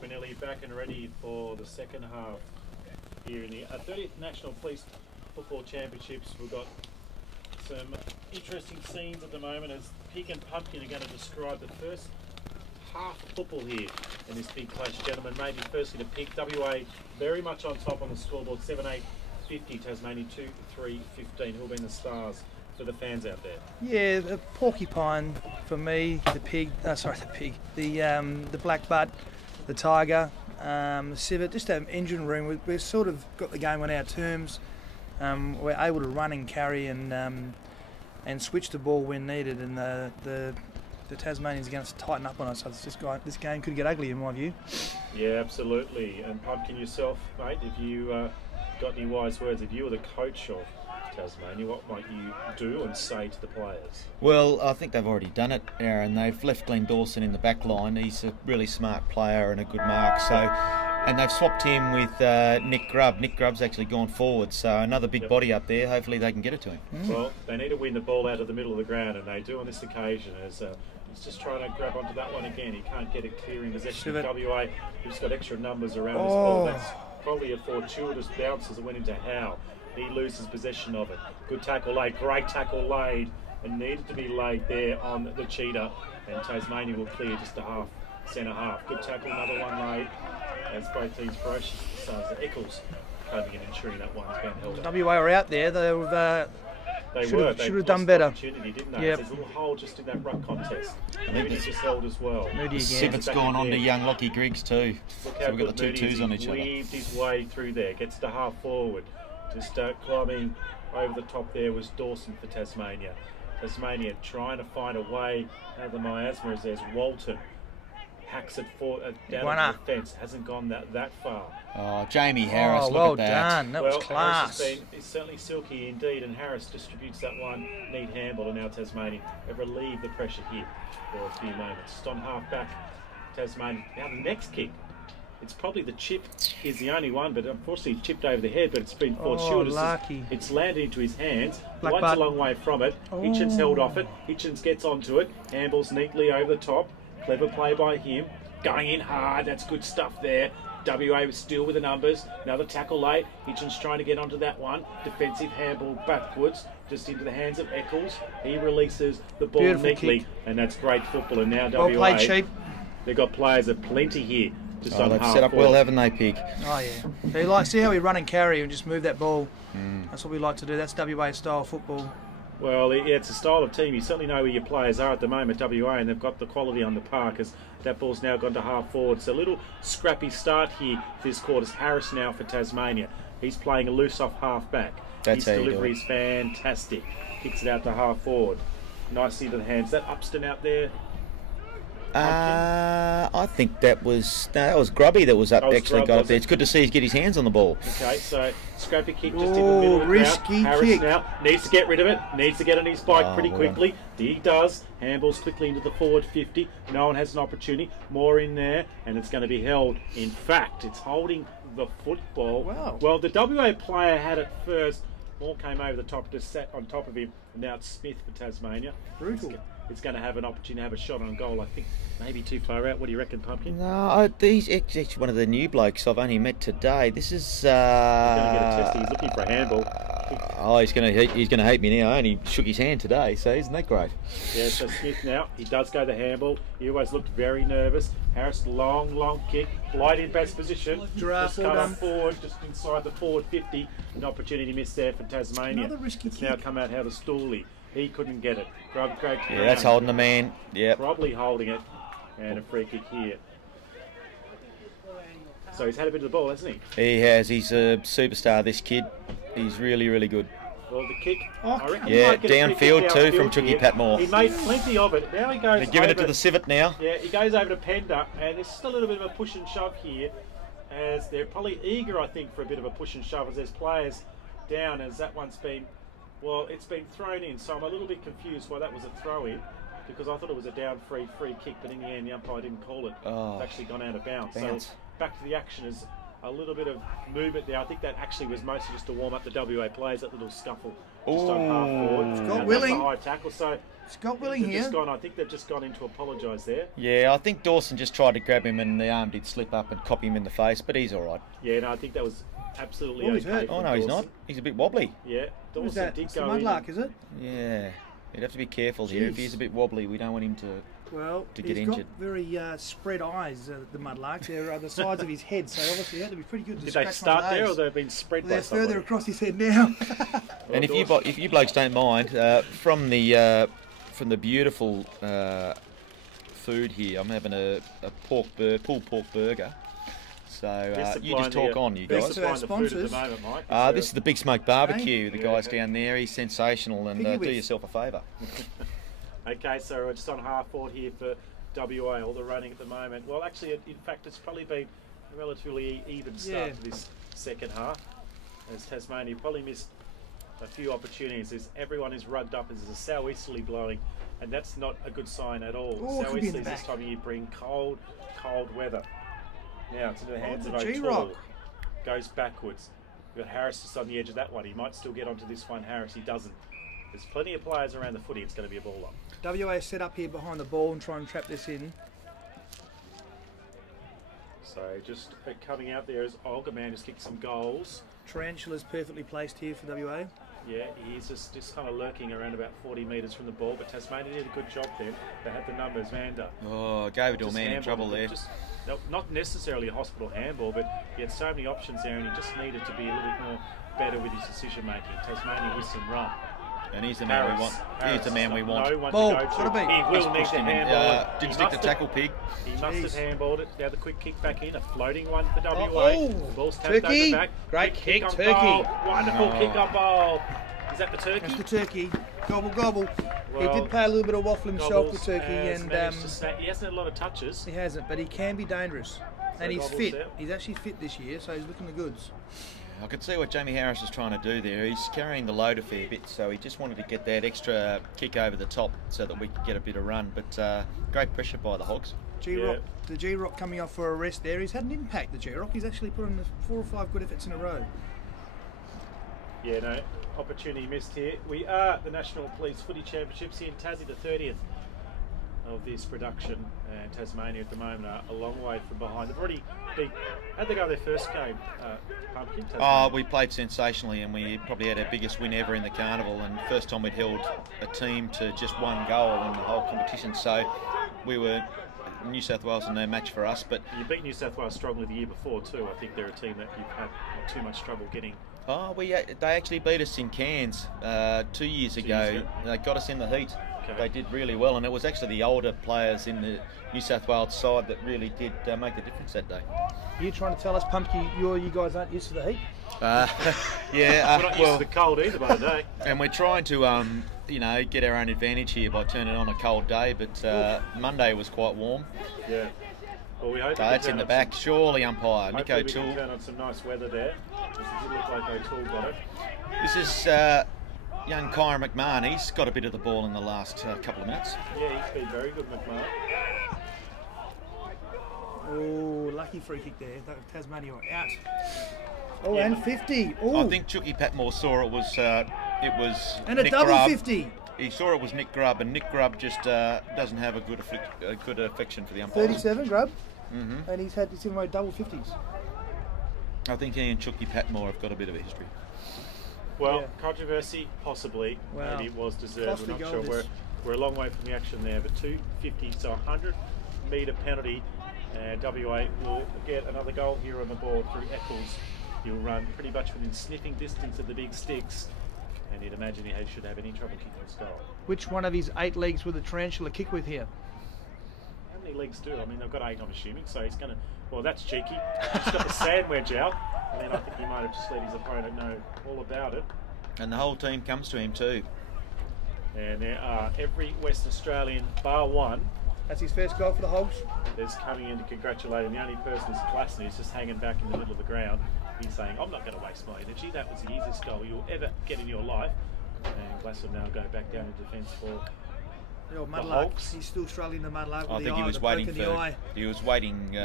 we're nearly back and ready for the second half here in the 30th National Police Football Championships. We've got some interesting scenes at the moment as Pig and Pumpkin are going to describe the first half of football here in this big clash, gentlemen. Maybe firstly to Pig. WA very much on top on the scoreboard, 7-8-50, Tasmania 2-3-15. Who have been the stars for the fans out there? Yeah, the Porcupine for me, the Pig, the Black Butt, the Tiger, the Civet, just an engine room. We've sort of got the game on our terms. We're able to run and carry and switch the ball when needed, and the Tasmanians are going to tighten up on us. So this game could get ugly in my view. Yeah, absolutely. And Pumpkin, yourself, mate, if you got any wise words, if you were the coach of Tasmania, what might you do and say to the players? Well, I think they've already done it, Aaron. They've left Glen Dawson in the back line. He's a really smart player and a good mark. And they've swapped him with Nick Grubb. Nick Grubb's actually gone forward, so another big body up there. Hopefully they can get it to him. Well, they need to win the ball out of the middle of the ground, and they do on this occasion. As he's just trying to grab onto that one again. He can't get it clear in possession of WA, who's got extra numbers around this ball. That's probably a fortuitous bounce as it went into Howe. He loses possession of it. Good tackle laid, great tackle laid, and needed to be laid there on the cheetah. And Tasmania will clear just a half, centre half. Good tackle, another one laid. As both teams ferocious, so the Eccles coming in and ensuring that one's been held up. WA are out there. They should have done better. Didn't they? Yep. There's a little hole just in that ruck contest. I think it's just held as well. Civit's gone on to young Lockie Griggs too. So we've got the 2-2s on each other. Weaved his way through there, gets to half forward. Just climbing over the top there was Dawson for Tasmania. Tasmania trying to find a way out of the miasma as there's Walton. Hacks it down the fence. Hasn't gone that far. Oh, Jamie Harris, well look at that. Done. That was class. It's certainly silky indeed, and Harris distributes that one. Neat handball, and now Tasmania have relieved the pressure here for a few moments. Just on half back, Tasmania. Now the next kick. It's probably the chip is the only one, but unfortunately it's chipped over the head, but it's been fortuitous. It's landed into his hands. One's a long way from it. Hitchens held off it. Hitchens gets onto it. Handballs neatly over the top. Clever play by him. Going in hard. That's good stuff there. WA was still with the numbers. Another tackle late. Hitchens trying to get onto that one. Defensive handball backwards. Just into the hands of Eccles. He releases the ball neatly. And that's great football. And now WA. Well played, Sheep. They've got players of plenty here. Just they've set up well, haven't they, Pig? Oh, yeah. See how we run and carry and just move that ball. That's what we like to do. That's WA style football. Well, yeah, it's a style of team. You certainly know where your players are at the moment, WA, and they've got the quality on the park as that ball's now gone to half forward. So a little scrappy start here this quarter. Harris now for Tasmania. He's playing a loose off half back. His delivery is fantastic. Kicks it out to half forward. Nicely into the hands. Is that Upston out there? I think that was Grubby that was up. Got up there. It's good to see he's get his hands on the ball. Okay, so scrappy kick just in the middle of the risky ground. Harris kick. Now needs to get rid of it. Needs to get on his bike pretty quickly. He does. Handballs quickly into the forward 50. No one has an opportunity. More in there, and it's going to be held. In fact, it's holding the football. Wow. Well, the WA player had it first. Moore came over the top, just sat on top of him. And now it's Smith for Tasmania. Brutal. It's going to have an opportunity to have a shot on goal. I think maybe too far out. What do you reckon, Pumpkin? No, he's actually one of the new blokes I've only met today. This is. He's going to get a test. He's looking for a handball. Oh, he's going to hate me now. I only shook his hand today, so isn't that great? Yeah, so Smith now, he does go the handball. He always looked very nervous. Harris, long kick. Light in best position. Just cut on forward, just inside the forward 50. An opportunity missed there for Tasmania. Another risky kick. Now come out how to Stooley. He couldn't get it. Great. Yeah, that's holding the man. Yeah. Probably holding it. And a free kick here. So he's had a bit of the ball, hasn't he? He has. He's a superstar, this kid. He's really, really good. Well, the kick, I reckon downfield too from Chucky Patmore. He made plenty of it. Now he goes. They're giving it to the Civet now. Yeah, he goes over to Pender, and there's just a little bit of a push and shove here, as they're probably eager, I think, for a bit of a push and shove as there's players down, as that one's been, well, it's been thrown in. So I'm a little bit confused why that was a throw in, because I thought it was a down free kick, but in the end the umpire didn't call it. It's actually gone out of bounds. So back to the action as a little bit of movement there. I think that actually was mostly just to warm up the WA players, that little scuffle just on half forward. Scott Willing. That's a high tackle. So Scott Willing here. I think they've just gone in to apologise there. Yeah, I think Dawson just tried to grab him and the arm did slip up and cop him in the face, but he's all right. Yeah, no, I think that was absolutely Oh, he's okay. hurt. Oh, no, he's not. He's a bit wobbly. Yeah, Who's Dawson that? did It's the go in. Mudlark, is it? Yeah. You'd have to be careful here. If he's a bit wobbly, we don't want him to get injured. He's got very spread eyes, the Mudlark. They're the sides of his head, so obviously it had to be pretty good to Did scratch they start one of there, or those. they've been spread by They're somebody? further across his head now. And if you blokes don't mind, from the beautiful food here, I'm having a pulled pork burger. So you just talk on, you guys. to our sponsors. This is the Big Smoke Barbecue. The guy's down there. He's sensational, and do yourself a favour. Okay, so we're just on half forward here for WA, all the running at the moment. Well, actually, in fact, it's probably been a relatively even start to this second half. As Tasmania probably missed a few opportunities. Everyone is rugged up. There's a southeasterly blowing, and that's not a good sign at all. Southeasterlies this time of year bring cold weather. Now it's in the hands of O'Toole. Goes backwards. We've got Harris just on the edge of that one. He might still get onto this one. Harris, he doesn't. There's plenty of players around the footy. It's going to be a ball up. WA set up here behind the ball and try and trap this in. So just coming out there as Olga Man just kicked some goals. Tarantula's perfectly placed here for WA. Yeah, he's just kind of lurking around about 40 metres from the ball, but Tasmania did a good job then. They had the numbers, Vander. Oh, gave it to a man in trouble there. Not necessarily a hospital handball, but he had so many options there, and he just needed to be a little bit more better with his decision making. Tasmania with some run. And he's the man we want. He's the man we want. No one ball, to go to. should it be? He will need to handball it. Didn't stick the tackle, pig. He must have handballed it. Now the quick kick back in, a floating one for WA. The ball's tapped Turkey. over back. Great kick, on Turkey. Goal. Wonderful kick on goal. Is that the Turkey? That's the Turkey. Gobble, gobble. Well, he did play a little bit of waffle himself, the Turkey, and he hasn't had a lot of touches. he hasn't, but he can be dangerous. And he's Gobble's fit. there. He's actually fit this year, so he's looking the goods. I could see what Jamie Harris is trying to do there. He's carrying the load a fair bit, so he just wanted to get that extra kick over the top so that we could get a bit of run. But great pressure by the Hogs. G-Rock, the G-Rock coming off for a rest there. He's had an impact, the G-Rock. He's actually put on 4 or 5 good efforts in a row. Yeah, no, opportunity missed here. We are the National Police Footy Championships here in Tassie, the 30th of this production, and Tasmania at the moment are a long way from behind. They've already beat. How'd they go their first game, Pumpkin? Oh, we played sensationally, and we probably had our biggest win ever in the carnival, and first time we'd held a team to just 1 goal in the whole competition. So we were New South Wales and no match for us. But you beat New South Wales strongly the year before too. I think they're a team that you've had not too much trouble getting. Oh, they actually beat us in Cairns 2 years ago. They got us in the heat. Okay. They did really well, and it was actually the older players in the New South Wales side that really did make the difference that day. Are you trying to tell us, Pumpkin, you guys aren't used to the heat? Yeah, we're not used to the cold either by the day. And we're trying to, get our own advantage here by turning on a cold day. But Monday was quite warm. Yeah. Well, we hope that's in the back. Surely, umpire Nick O'Toole. We can turn on some nice weather there. It did look like O'Toole got it. This is young Cora Mcmahon. He's got a bit of the ball in the last couple of minutes. Yeah, he's been very good, McMahon. Oh, lucky free kick there. Tasmania are out. Oh, yeah. And 50. Ooh. I think Chucky Patmore saw it was and Nick a double Grubb. 50. He saw it was Nick Grubb, and Nick Grubb just doesn't have a good affection for the umpires. 37 Grubb, and he's given away double 50s. I think he and Chucky Patmore have got a bit of a history. Well, controversy, possibly. Wow. Maybe it was deserved. Costly We're not sure. We're a long way from the action there, but 250, so 100-metre penalty, and WA will get another goal here on the board through Eccles. He'll run pretty much within sniffing distance of the big sticks, and you'd imagine he should have any trouble kicking this goal. Which one of his 8 legs will the tarantula kick with here? How many legs do? I mean, they've got 8, I'm assuming, so he's going to... Well, that's cheeky. He's got the sand wedge out, and then I think he might have just let his opponent know all about it. And the whole team comes to him too. And there are every West Australian, bar one. That's his first goal for the Hogs. There's coming in to congratulate him. The only person is Klasny, who's just hanging back in the middle of the ground. He's saying, I'm not going to waste my energy. That was the easiest goal you'll ever get in your life. And Glass will now go back down in defence for the old Mudlark. He's still struggling the Mudlark. I think he was waiting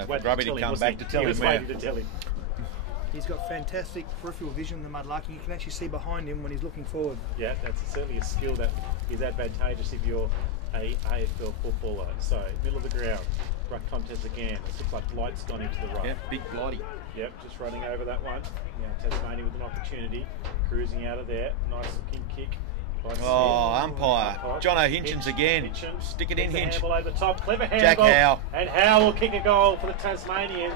for Grubby to come back to tell him where. He was waiting to tell him. He's got fantastic peripheral vision, the mudlark. You can actually see behind him when he's looking forward. Yeah, that's certainly a skill that is advantageous if you're a AFL footballer. So, middle of the ground, ruck contest again. It looks like Light's gone into the ruck. Yep, big blighty. Yep, just running over that one. Now Tasmania with an opportunity, cruising out of there. Nice looking kick. Oh, umpire. Jono Hinchin's again. Stick it in, Hinch. Handball over the top. Clever handball. Jack Howe. And Howe will kick a goal for the Tasmanians.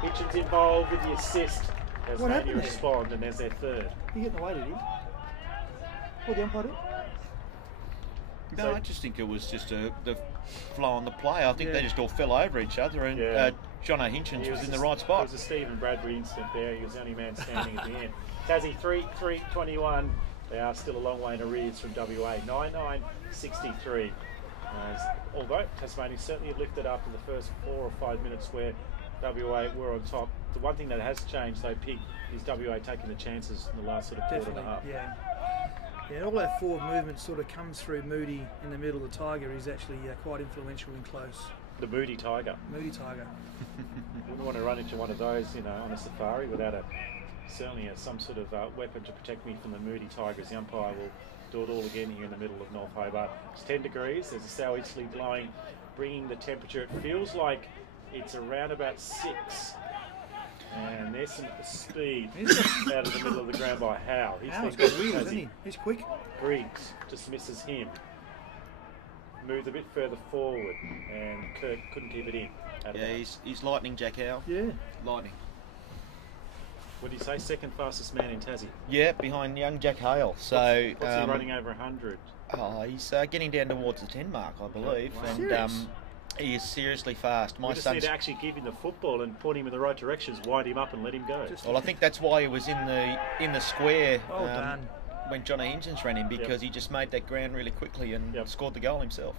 Hinchin's involved with the assist. Tasmania respond, and there's their third. He getting away, did he? What the umpire do? No, I just think it was just the flow on the play. I think they just all fell over each other, and Jono Hinchin's was in the right spot. It was a Stephen Bradbury incident there. He was the only man standing at the end. Tassie 3-3-21. They are still a long way in arrears from WA. 9-9-63. Although Tasmania certainly have lifted up in the first 4 or 5 minutes where WA were on top. The one thing that has changed, though, Pig, is WA taking the chances in the last sort of quarter and a half. Yeah, all that forward movement sort of comes through Moody in the middle. The Tiger is actually quite influential in close. The Moody Tiger. Moody Tiger. Wouldn't want to run into one of those, on a safari without certainly some sort of weapon to protect me from the Moody Tigers. The umpire will do it all again here in the middle of North Hobart. It's 10 degrees. There's a southeasterly blowing, bringing the temperature. It feels like it's around about 6. And there's some speed out of the middle of the ground by Howe. Howe's got wheels, isn't he? He's quick. Griggs just misses him. Moved a bit further forward, and Kirk couldn't keep it in. He's lightning, Jack Howe. Yeah. Lightning. What do you say? Second fastest man in Tassie? Yeah, behind young Jack Hale. So what's he running over 100? Oh, he's getting down towards the 10 mark, I believe. Wow. And he is seriously fast. We just need to actually give him the football and point him in the right directions, wind him up and let him go. Well, I think that's why he was in the square done. when Jono Hinchin's ran him, because he just made that ground really quickly and scored the goal himself.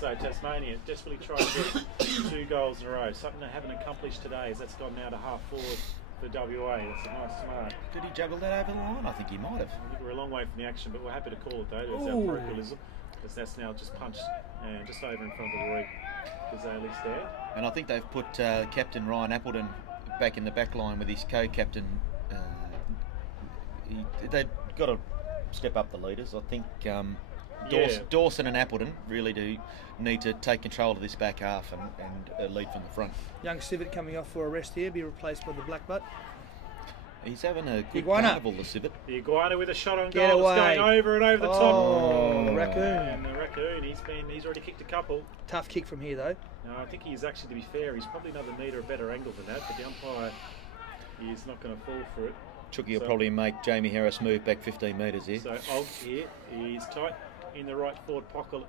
So Tasmania desperately trying to get 2 goals in a row. Something they haven't accomplished today, as that's gone now to half forward for WA. That's a nice smart. Did he juggle that over the line? I think he might have. I think we're a long way from the action, but we're happy to call it though. There's our parochialism, because that's now just punched and just over in front of Roy Gazali's there. And I think they've put Captain Ryan Appleton back in the back line with his co-captain. They've got to step up the leaders. I think Dawson and Appleton really do need to take control of this back half and lead from the front. Young Civet coming off for a rest here, be replaced by the Black Butt. He's having a good carnival, the Civet. The Iguana with a shot on goal. It's going over and over the top. Oh, Raccoon. And the Raccoon, he's already kicked a couple. Tough kick from here, though. No, I think he's actually, to be fair, he's probably another metre a better angle than that, but the umpire is not going to fall for it. Chooky will probably make Jamie Harris move back 15 metres here. So Ogg here, he's tight in the right forward pocket,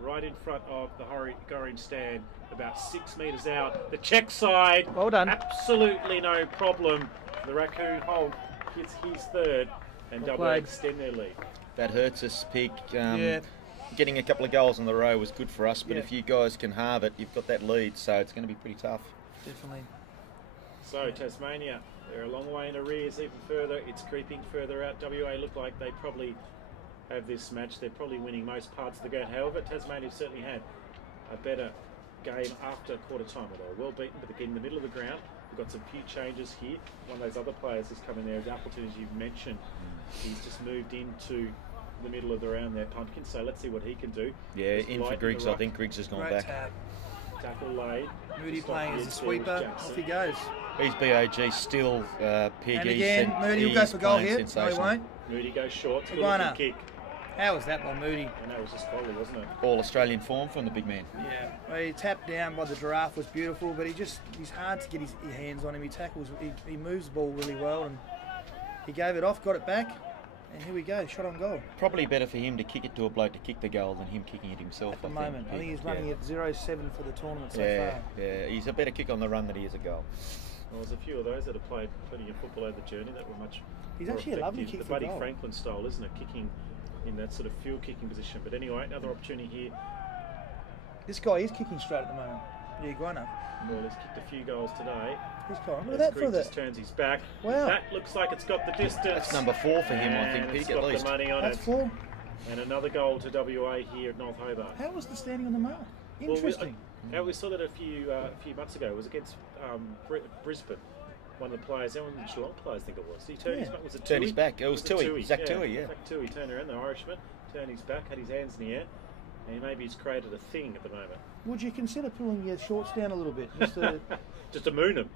right in front of the Gorringe stand, about 6 metres out. The check side, well done. Absolutely no problem. The Raccoon hold gets his third, and WA extend their lead. That hurts us, Pig. Getting a couple of goals in the row was good for us, but if you guys can halve it, you've got that lead, so it's going to be pretty tough. Definitely. So Tasmania, they're a long way in arrears even further. It's creeping further out. WA look like they probably have this match. They're probably winning most parts of the game. However, Tasmania certainly had a better game after quarter time. They were well beaten, but again in the middle of the ground. We've got some few changes here. One of those other players has come in there, as Appleton, as you've mentioned. He's just moved into the middle of the round there, Pumpkin. So let's see what he can do. Yeah, in for Griggs. I think Griggs has gone back. Tackle laid. Moody playing as a sweeper. Off he goes. He's BOG still. Pig. And again, Moody will go for goal here. No, he won't. Moody goes short. Iguana. Kick. How was that by Moody? And that was just quality, wasn't it? All Australian form from the big man. Yeah. Well, he tapped down by the Giraffe was beautiful, but he's hard to get his hands on him. He tackles, he moves the ball really well, and he gave it off, got it back, and here we go, shot on goal. Probably better for him to kick it to a bloke to kick the goal than him kicking it himself. At the moment, I think he's running at 0-7 for the tournament so far. Yeah, he's a better kick on the run than he is a goal. Well, there's a few of those that have played plenty of football over the journey that were much He's more actually effective. a lovely kick the for Buddy goal. Franklin style, isn't it? Kicking in that sort of field kicking position. But anyway, another opportunity here. This guy is kicking straight at the moment. The Iguana. Well, he's kicked a few goals today. He's gone. Look at that for the... just turns his back. Wow. That looks like it's got the distance. That's number 4 for him, I think, Pig, at least. The money on That's it. 4. And another goal to WA here at North Hobart. How was the standing on the mark? Interesting. Well, we saw that a few months ago. It was against Brisbane. one of the players, one of the Geelong players, I think it was. He turned his back. Was it turned Tui? his back. It was Tui. Zach Tui, yeah. Zach Tui turned around, the Irishman, turned his back, had his hands in the air, and maybe he's created a thing at the moment. Would you consider pulling your shorts down a little bit? Just to moon him.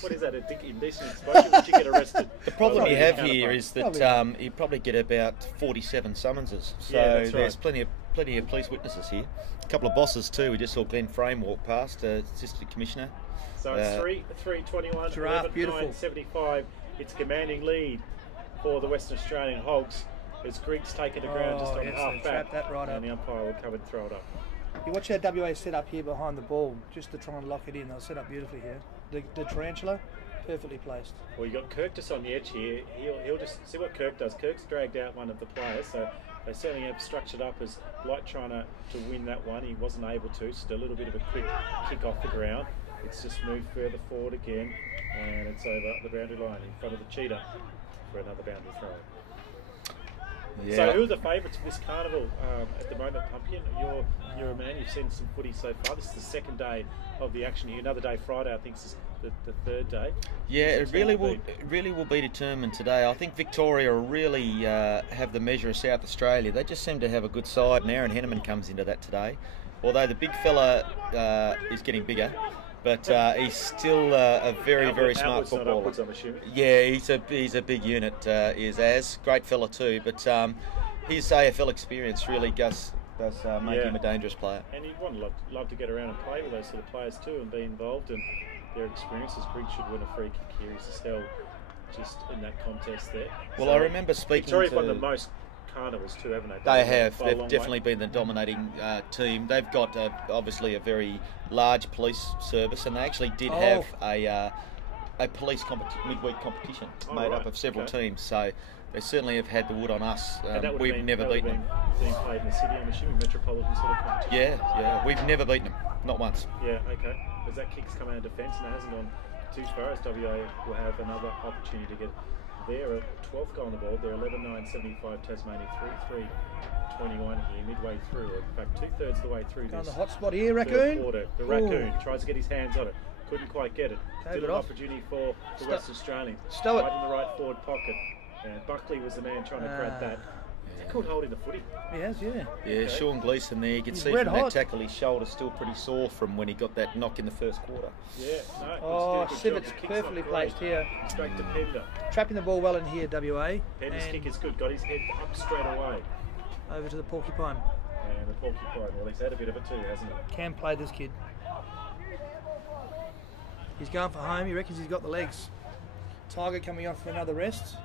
What is that, indecent exposure? Would you get arrested? The problem you have here is that you probably get about 47 summonses. So there's plenty of police witnesses here. A couple of bosses too. We just saw Glenn Frame walk past, Assistant Commissioner. So it's 3:21, 11:9:75. It's a commanding lead for the Western Australian Hogs. As Griggs taken to ground just on half back, that right and the umpire will come and throw it up. You watch how WA set up here behind the ball, just to try and lock it in. They'll set up beautifully here. The tarantula, perfectly placed. Well, you got Kirk just on the edge here. He'll just see what Kirk does. Kirk's dragged out one of the players, so they certainly have structured up as Blight trying to win that one. He wasn't able to. Just a little bit of a quick kick off the ground. It's just moved further forward again, and it's over the boundary line in front of the cheetah for another boundary throw. Yeah. So who are the favourites for this carnival at the moment, Pumpkin? You're a man, you've seen some footy so far. This is the second day of the action here. Another day Friday, I think, is the third day. Yeah, it really will be determined today. I think Victoria really have the measure of South Australia. They just seem to have a good side, and Aaron Henneman comes into that today. Although the big fella is getting bigger, but he's still a very smart footballer. Upwards, I'm assuming. Yeah, he's a big unit. Is Az, great fella too, but his AFL experience really does make him a dangerous player. And he'd love to get around and play with those sort of players too, and be involved in their experiences. Griggs should win a free kick here. He's just held just in that contest there. Well, so I remember speaking Victoria's won the most carnivals too, haven't they? They have. They've definitely been the dominating team. They've got obviously a very large police service, and they actually did have a police midweek competition made up of several teams. So they certainly have had the wood on us. We've never beaten them. Being played in the city, I'm assuming, metropolitan sort of competition. Yeah, we've never beaten them, not once. Yeah, okay. As that kick's come out of defence and it hasn't gone too far, as WA will have another opportunity to get there. A 12th goal on the board. They're 11:9:75 Tasmania, 3:3:21 here, midway through. In fact, 2/3 of the way through. On the hot spot here, Raccoon. Quarter. The Raccoon tries to get his hands on it. Couldn't quite get it. Still an opportunity for the West Australians. Stow it. Right in the right forward pocket. And Buckley was the man trying to grab that. Is that called holding the footy? He has, yeah. Yeah, okay. Sean Gleeson there. You can see from that tackle his shoulder's still pretty sore from when he got that knock in the first quarter. Yeah, no. Civets perfectly placed here. Straight to Pender. Trapping the ball well in here, WA. Pender's kick is good. Got his head up straight away. Over to the Porcupine. And the Porcupine, well, he's had a bit of it too, hasn't he? Can play this kid. He's going for home. He reckons he's got the legs. Tiger coming off for another rest.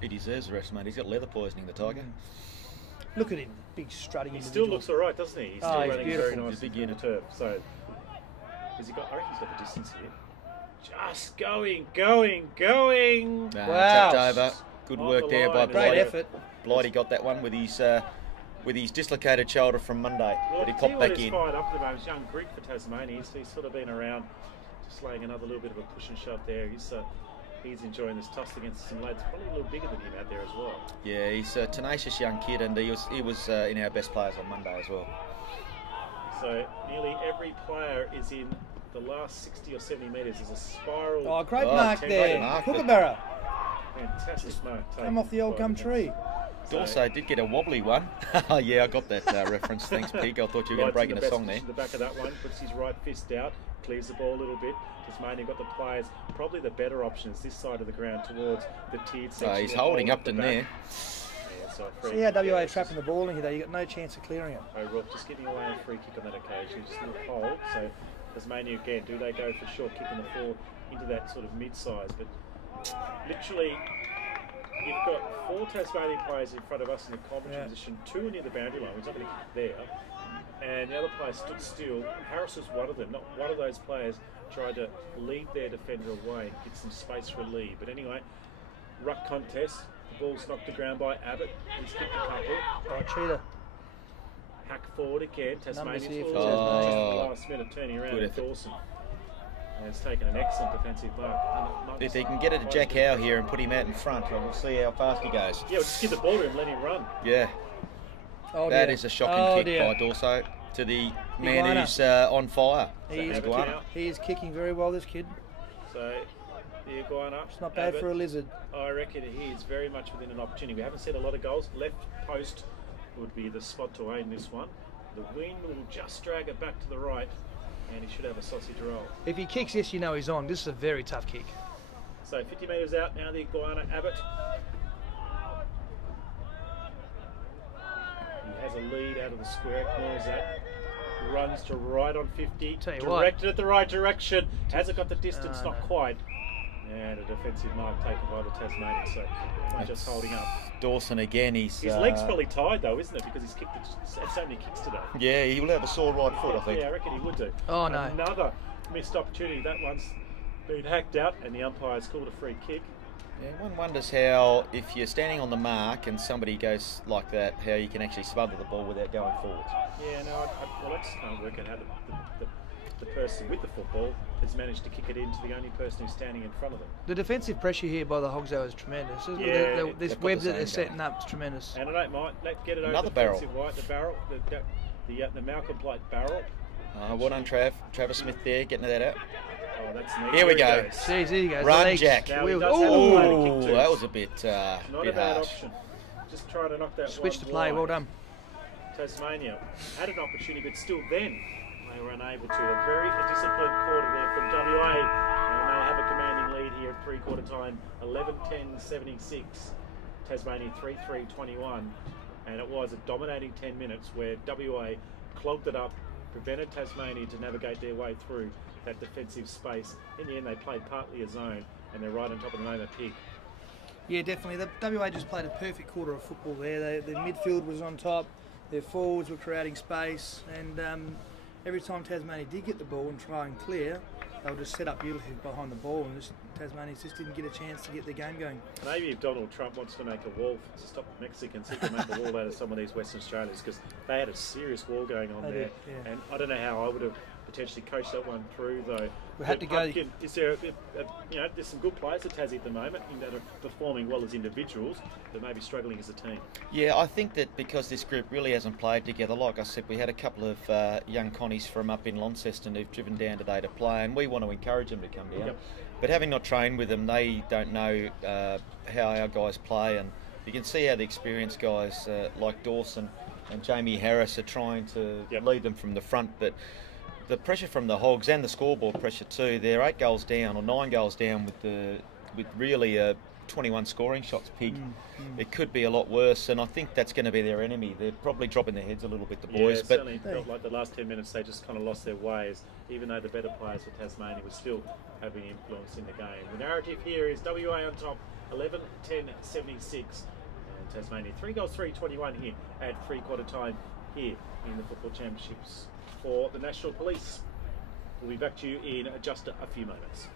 He deserves a rest, mate. He's got leather poisoning, the Tiger. Look at him, big strutting He individual. still looks all right, doesn't he? He's still running beautiful. very nice. Big unit turf. So, has he got? I reckon he's got the distance here. Just going. Wow! Chucked over. Good work there by Blighty. Great effort. Blighty got that one with his dislocated shoulder from Monday, but he popped back in. Fired up at the moment. It's young Greek for Tasmania. He's sort of been around, just laying another little bit of a push and shove there. He's enjoying this tussle against some lads probably a little bigger than him out there as well. Yeah, he's a tenacious young kid, and he was in our best players on Monday as well. So nearly every player is in the last 60 or 70 metres. There's a spiral. Oh, great mark there. Kookaburra. Fantastic mark. Come off the old gum tree. Also did get a wobbly one. Yeah, I got that reference. Thanks, Pig. I thought you were going to break in a song there. The back of that one, puts his right fist out, clears the ball a little bit. Tasmania got the players. Probably the better option is this side of the ground towards the tiered section. He's holding Upton there. Yeah, so see how WA trapping the ball in here though. You got no chance of clearing it. O'Rourke just giving away a free kick on that occasion. Just in the hold. So Tasmania again. Do they go for short kick in the floor into that sort of mid-size? But literally, you've got 4 Tasmanian players in front of us in the commentary position. 2 near the boundary line. We're not going to kick there. And the other player stood still. Harris was one of them. Not one of those players tried to lead their defender away and get some space for a lead. But anyway, ruck contest. The ball's knocked to ground by Abbott. He's kicked a couple. Right, cheetah. Hack forward again. Tasmania's here forward. Just at the last minute turning around with Dawson. And it's taken an excellent defensive mark. If he can get it to Jack Howe here and put him out in front, we'll see how fast he goes. Yeah, we'll just give the ball to him and let him run. Yeah. That is a shocking kick by Dorso to the man who's on fire. He is kicking very well, this kid. So the iguana. It's not bad for a lizard. I reckon he is very much within an opportunity. We haven't seen a lot of goals. Left post would be the spot to aim this one. The wind will just drag it back to the right, and he should have a sausage roll. If he kicks this, you know he's on. This is a very tough kick. So 50 metres out now, the iguana. Abbott. He has a lead out of the square. Ignores that. Runs to right on 50. Directed at the right direction. Has it got the distance? Not quite. And a defensive mark taken by the Tasmanian. So just holding up. Dawson again. His leg's probably tied though, isn't it? Because he's kicked so many kicks today. Yeah, he will have a sore right foot, I think. Yeah, I reckon he would do. Oh no! Another missed opportunity. That one's been hacked out, and the umpire's called a free kick. Yeah, one wonders how, if you're standing on the mark and somebody goes like that, how you can actually smother the ball without going forwards. Yeah, no, I just can't work out how the person with the football has managed to kick it into the only person who's standing in front of them. The defensive pressure here by the Hogs though is tremendous, isn't it? Yeah, this web that they're setting up is tremendous. And I don't mind. Let's get it over another the barrel. Defensive right, the barrel, the Malcolm Plate barrel. Well done, Travis Smith there, getting that out. Oh, that's neat. Here we go. Jeez, here he goes. Run, Jack. Oh, that was a bit not a bad option. Just trying to knock that switch to play. Well done. Tasmania had an opportunity, but still then they were unable to. A very disciplined quarter there from WA. And they have a commanding lead here at three-quarter time, 11-10-76. Tasmania 3-3-21. And it was a dominating 10 minutes where WA clogged it up, prevented Tasmania to navigate their way through that defensive space. In the end, they played partly a zone, and they're right on top of the Noma Pig. Yeah, definitely. The WA just played a perfect quarter of football there. Their midfield was on top, their forwards were creating space, and every time Tasmania did get the ball and try and clear, they would just set up beautifully behind the ball, and Tasmania just didn't get a chance to get the game going. Maybe if Donald Trump wants to make a wall to stop the Mexicans, he can make a wall out of some of these Western Australians, because they had a serious wall going on there. Yeah. And I don't know how I would have potentially coached that one through, though. We had to go. Is there, there's some good players at Tassie at the moment that are performing well as individuals, but maybe struggling as a team. Yeah, I think that because this group really hasn't played together, like I said, we had a couple of young Connies from up in Launceston who've driven down today to play, and we want to encourage them to come down. Yep. But having not trained with them, they don't know how our guys play, and you can see how the experienced guys like Dawson and Jamie Harris are trying to lead them from the front. But the pressure from the Hogs and the scoreboard pressure too, they're 8 goals down or 9 goals down with really a 21 scoring shots Pig. It could be a lot worse, and I think that's going to be their enemy. They're probably dropping their heads a little bit, the boys. It certainly felt like the last 10 minutes they just kind of lost their ways, even though the better players for Tasmania were still having influence in the game. The narrative here is WA on top, 11-10-76. And Tasmania 3 goals, 3-21 here at three-quarter time here in the Football Championships. For the National Police, we'll be back to you in just a few moments.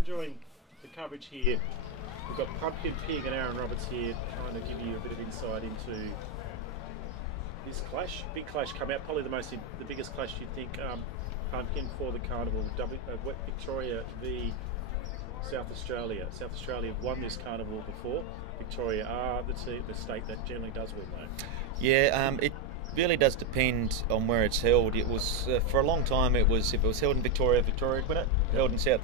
Enjoying the coverage here. We've got Pumpkin, Pig and Aaron Roberts here trying to give you a bit of insight into this clash. Big clash come out, probably the biggest clash you'd think. Pumpkin for the Carnival, Victoria v South Australia. South Australia have won this Carnival before. Victoria are the state that generally does win though. Yeah, it really does depend on where it's held. It was for a long time. If it was held in Victoria, Victoria would win it. Yep. Held in South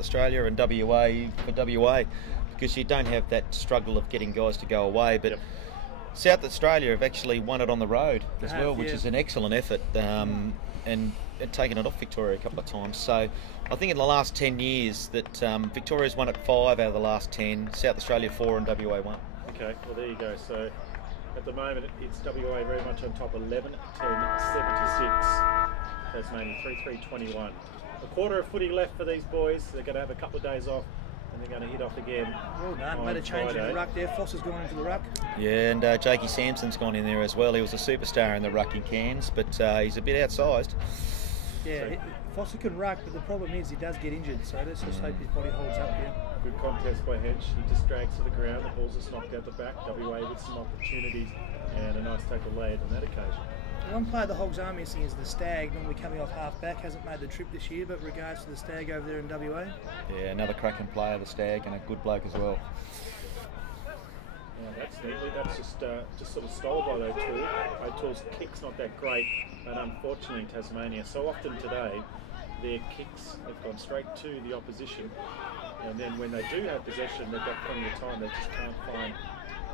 Australia, and WA for WA, because you don't have that struggle of getting guys to go away. But yep. South Australia have actually won it on the road as well, which is an excellent effort, and taken it off Victoria a couple of times. So I think in the last 10 years that Victoria's won it 5 out of the last 10, South Australia 4 and WA 1. Okay, well there you go. So at the moment it's WA very much on top, 11, 10, 76. Tasmania 3-3-21. A quarter of footy left for these boys. They're going to have a couple of days off and they're going to hit off again. Well done, made a change in the ruck there. Foss has gone into the ruck. Yeah, and Jakey Sampson's gone in there as well. He was a superstar in the ruck in Cairns, but he's a bit outsized. Yeah, Foster can ruck, but the problem is he does get injured, so let's just hope his body holds up here. Good contest by Hedge. He just drags to the ground. The ball's just knocked out the back. WA with some opportunities and a nice tackle laid on that occasion. The one player the Hogs are missing is the Stag, normally coming off half back. Hasn't made the trip this year, but regards to the Stag over there in WA. Yeah, another cracking player, the Stag, and a good bloke as well. Yeah, that's neatly. That's just sort of stole by O'Toole. O'Toole's kick's not that great, and unfortunately Tasmania, so often today, their kicks have gone straight to the opposition, and then when they do have possession, they've got plenty of time. They just can't find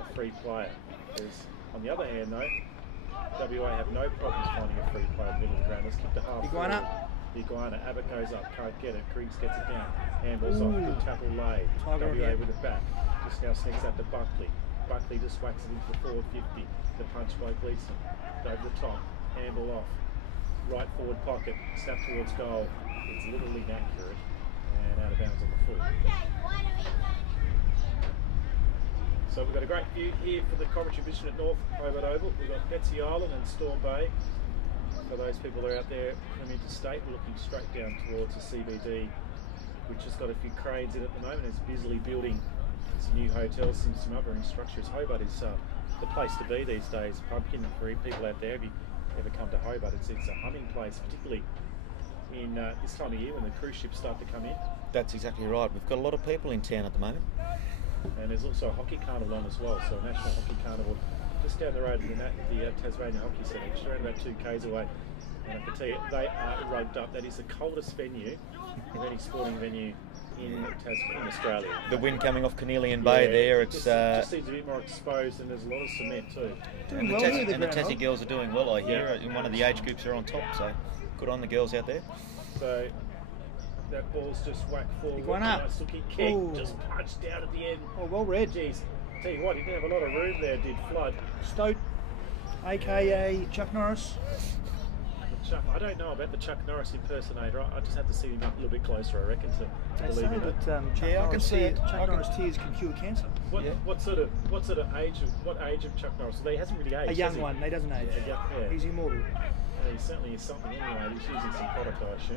a free player. Whereas, on the other hand, though, WA have no problems finding a free player in the middle of the ground. Let's kick to half. Iguana. The Iguana. Abbott goes up, can't get it. Kriegs gets it down. Handballs off. Good tackle laid. WA with it back. Just now sneaks out to Buckley. Buckley just whacks it into the forward 50. The punch by Gleeson. Over the top. Handball off. Right forward pocket. Snap towards goal. It's a little inaccurate. And out of bounds on the full. So we've got a great view here for the Coventry Vision at North Hobart Oval. We've got Betsy Island and Storm Bay. For those people that are out there coming into state, we're looking straight down towards the CBD, which has got a few cranes in at the moment. It's busily building some new hotels and some other structures. Hobart is the place to be these days. Pumpkin, for people out there, if you ever come to Hobart, it's a humming place, particularly in this time of year when the cruise ships start to come in. That's exactly right. We've got a lot of people in town at the moment. And there's also a hockey carnival on as well, so a national hockey carnival just down the road to the Tasmania Hockey Centre, just around about 2 k's away. And I can tell you, they are roped up. That is the coldest venue of any sporting venue in Australia. The wind coming off Cornelian Bay there, it's just seems a bit more exposed, and there's a lot of cement too. And the Tassie girls are doing well, I hear. In one of the age groups are on top, so good on the girls out there. So that ball's just whacked forward. One up. Nice looking kick, just punched down at the end. Oh, well read. Jeez, tell you what, he didn't have a lot of room there, did Flood. Stoat, aka Chuck Norris. I don't know about the Chuck Norris impersonator. I just have to see him up a little bit closer, I reckon, to believe in it. I can see it. Chuck Norris tears can cure cancer. What sort of age of Chuck Norris? He hasn't really aged. A young one. He doesn't age. Yeah. He's immortal. He certainly is something anyway. He's using some product, I assume,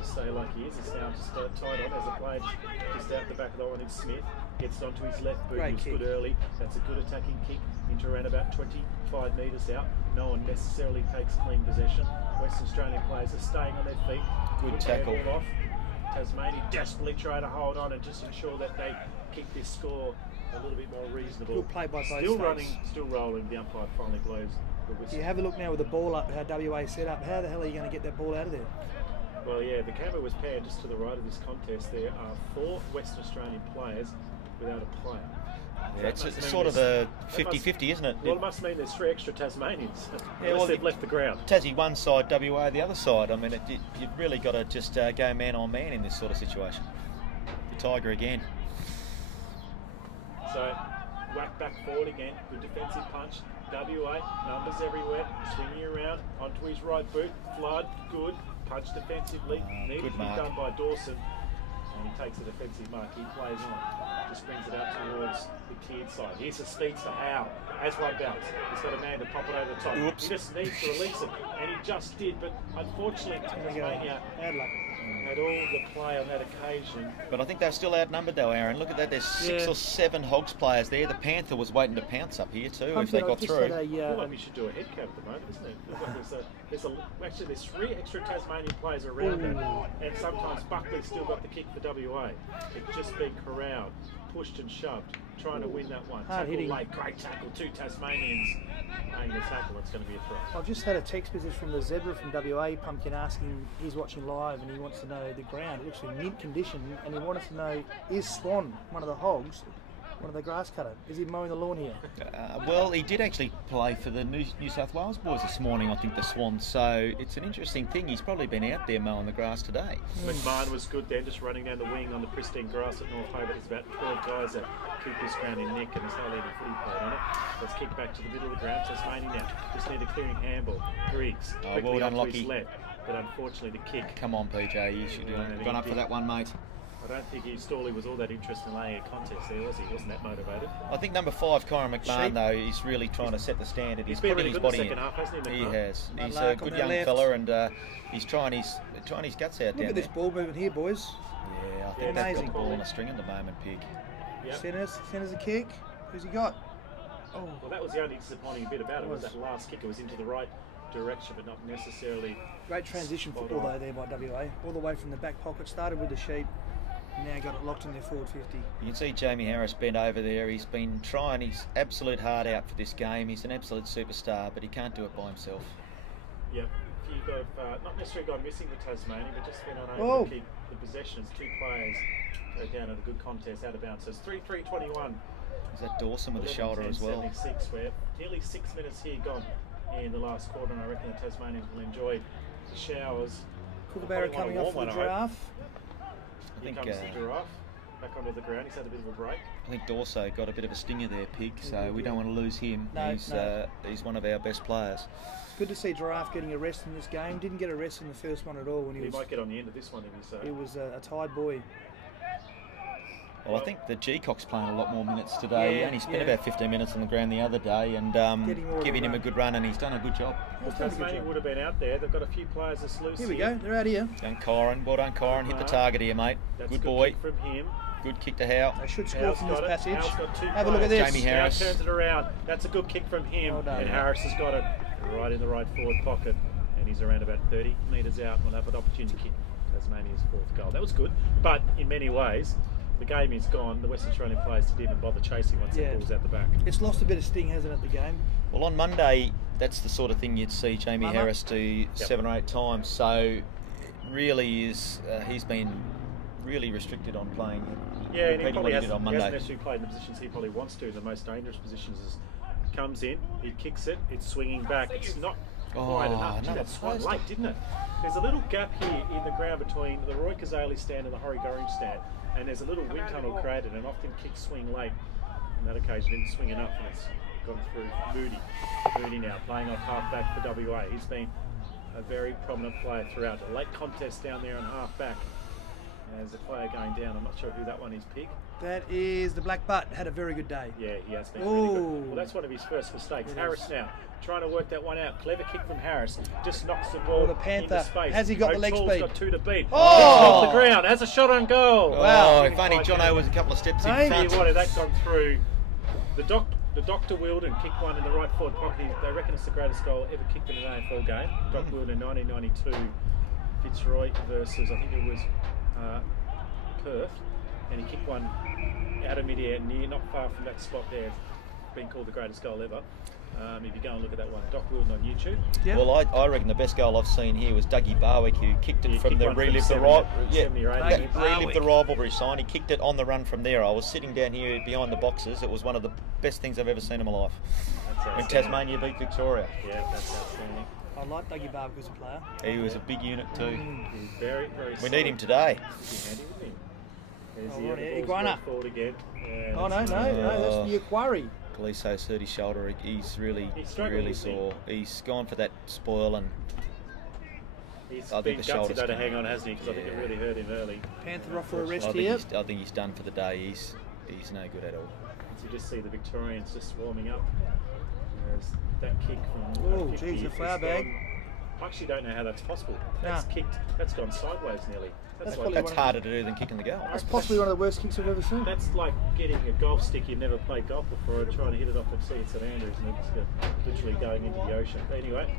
to stay like he is. It's now just tied on as a play just out the back of the line. It's Smith. Gets onto his left boot. He was good early. That's a good attacking kick into around about 25 metres out. No one necessarily takes clean possession. Western Australian players are staying on their feet. Good tackle. Off. Tasmania desperately try to hold on and just ensure that they keep this score a little bit more reasonable. Good play by both Still states. running, still rolling. The umpire finally blows the whistle. You have a look now with the ball up, how WA set up. How the hell are you going to get that ball out of there? Well, yeah, the camera was panned just to the right of this contest. There are 4 Western Australian players without a player. Yeah, it's sort of a 50-50, isn't it? Well, it must mean there's 3 extra Tasmanians. Yeah, well, they've left the ground. Tassie one side, WA the other side. I mean, you've really got to just go man on man in this sort of situation. The Tiger again. So, whack back forward again. Good defensive punch. WA, numbers everywhere. Swinging around onto his right boot. Flood, good. Punch defensively. Needed to be done by Dawson. And he takes a defensive mark. He plays on. Just brings it out towards the cleared side. Here's a speedster, Howe. Has one bounce. He's got a man to pop it over the top. Oops. He just needs to release it. And he just did, but unfortunately, Tasmania bad luck. had all the play on that occasion. But I think they're still outnumbered though, Aaron. Look at that, there's 6 or 7 Hogs players there. The Panther was waiting to pounce up here too if they got through. I feel like we should do a head count at the moment, isn't it? Actually, there's 3 extra Tasmanian players around it, and sometimes Buckley's still got the kick for WA. It's just been corralled, pushed and shoved, trying to win that one. Tackle late, great tackle, 2 Tasmanians playing the tackle. It's going to be a throw. I've just had a text message from the Zebra from WA Pumpkin asking, he's watching live and he wants to know the ground. It looks in mint condition, and he wanted to know, is Swan one of the Hogs? One of the grass cutter? Is he mowing the lawn here? Well, he did actually play for the New South Wales boys this morning, I think, the Swans. So it's an interesting thing. He's probably been out there mowing the grass today. McMahon was good then, just running down the wing on the pristine grass at North Hobart. There's about 12 guys that keep this ground in nick, and there's hardly any footy played on it. Let's kick back to the middle of the ground. Tasmania now. Just need a clearing handball. Griggs quickly up to his left, but unfortunately the kick. Come on, PJ. You should have gone up for that one, mate. I don't think Storley was all that interested in laying a contest there, was he? He wasn't that motivated. I think number 5, Cora Mcmahon, though, is really trying to set the standard. He's putting really his good body in the second in. half, hasn't he, He has. He's a good young fella, and he's trying his guts out. Look at this ball movement here, boys. Yeah, I think they've got the ball on a string at the moment, Pig. Yep. Centers a kick. Who's he got? Oh. Well, that was the only disappointing bit about it, was that last kick. It was into the right direction, but not necessarily. Great transition football though there by WA, all the way from the back pocket. Started with the sheep, now got it locked in their forward 50. You can see Jamie Harris bent over there. He's been trying his absolute heart out for this game. He's an absolute superstar, but he can't do it by himself. Yep. A few got not necessarily gone missing with Tasmania, but just been unable to keep the possessions. 2 players go down at a good contest out of bounds. So it's 3-3-21. Is that Dawson with the shoulder as well? 76. We're nearly 6 minutes here gone in the last quarter, and I reckon the Tasmanians will enjoy the showers. Kookaburra coming off for the Giraffe. Here comes the Giraffe back onto the ground. He's had a bit of a break. I think Dorso got a bit of a stinger there, Pig, so we don't want to lose him. No, he's one of our best players. Good to see Giraffe getting a rest in this game. Didn't get a rest in the first one at all. When he might get on the end of this one if he's. He was a tired boy. Well, I think the G-Cock's playing a lot more minutes today. He only spent about 15 minutes on the ground the other day, and giving him a good run, and he's done a good job. Well, Tasmania would have been out there. They've got a few players that's loose. Here we go. They're out here. And Corin, well done, Corin. Hit the target here, mate. That's good boy. Kick from him. Good kick to Howe. They should score from this passage. Got 2 Have a look at this. Jamie Harris turns it around. That's a good kick from him, and Harris has got it right in the right forward pocket, and he's around about 30 metres out. We'll have an opportunity to kick Tasmania's 4th goal. That was good, but in many ways, the game is gone. The Western Australian players didn't even bother chasing once the ball's out the back. It's lost a bit of sting, hasn't it, the game? Well, on Monday, that's the sort of thing you'd see Jamie Harris do 7 or 8 times. So, it really is, he's been really restricted on playing. Yeah, and he probably hasn't necessarily played in the positions he probably wants to. The most dangerous positions is comes in, he kicks it, it's swinging back. It's not quite enough. That's quite late, didn't it? There's a little gap here in the ground between the Roy Kazali stand and the Horry Gorringe stand, and there's a little wind tunnel created, and often kicks swing late. On that occasion, didn't swing enough, and it's gone through. Moody now playing off half back for WA. He's been a very prominent player throughout. A late contest down there on half back. There's a player going down. I'm not sure who that one is, Pig. That is the Black Butt. Had a very good day. Yeah, he has been really good. Well, that's one of his first mistakes. Harris now trying to work that one out. Clever kick from Harris. Just knocks the ball the Panther. into space. Has he got the leg speed? Got 2 to beat. Oh! Off the ground. Has a shot on goal. Wow. If only Jono was a couple of steps in front. What, that gone through. The Dr. Wilden kicked one in the right forward pocket. They reckon it's the greatest goal ever kicked in an AFL game. Dr. Wilden in 1992. Fitzroy versus, I think it was Perth. And he kicked one out of mid-air, not far from that spot there, being called the greatest goal ever. If you go and look at that one, Doc Wilden on YouTube. Yep. Well, I reckon the best goal I've seen here was Dougie Barwick, who kicked it from the relive the rivalry sign. He kicked it on the run from there. I was sitting down here behind the boxes. It was one of the best things I've ever seen in my life. When Tasmania beat Victoria. Yeah, that's outstanding. I like Dougie Barwick as a player. He was a big unit too. He's very, very We need him today. Iguana. Again. Oh no, that's the Aquari. Galiso's hurt his shoulder. He's really sore. He's gone for that spoil, and he's been gutsy though to hang on, hasn't he? Because I think it really hurt him early. Panther off for a rest here. I think he's done for the day. He's no good at all. So you just see the Victorians just warming up. There's that kick from. Oh, geez, the flower bag. I actually don't know how that's possible. That's kicked. That's gone sideways nearly. That's harder to do than kicking the goal. That's possibly one of the worst kicks I've ever seen. That's like getting a golf stick you've never played golf before and trying to hit it off at sea at St Andrews and it's literally going into the ocean. But anyway,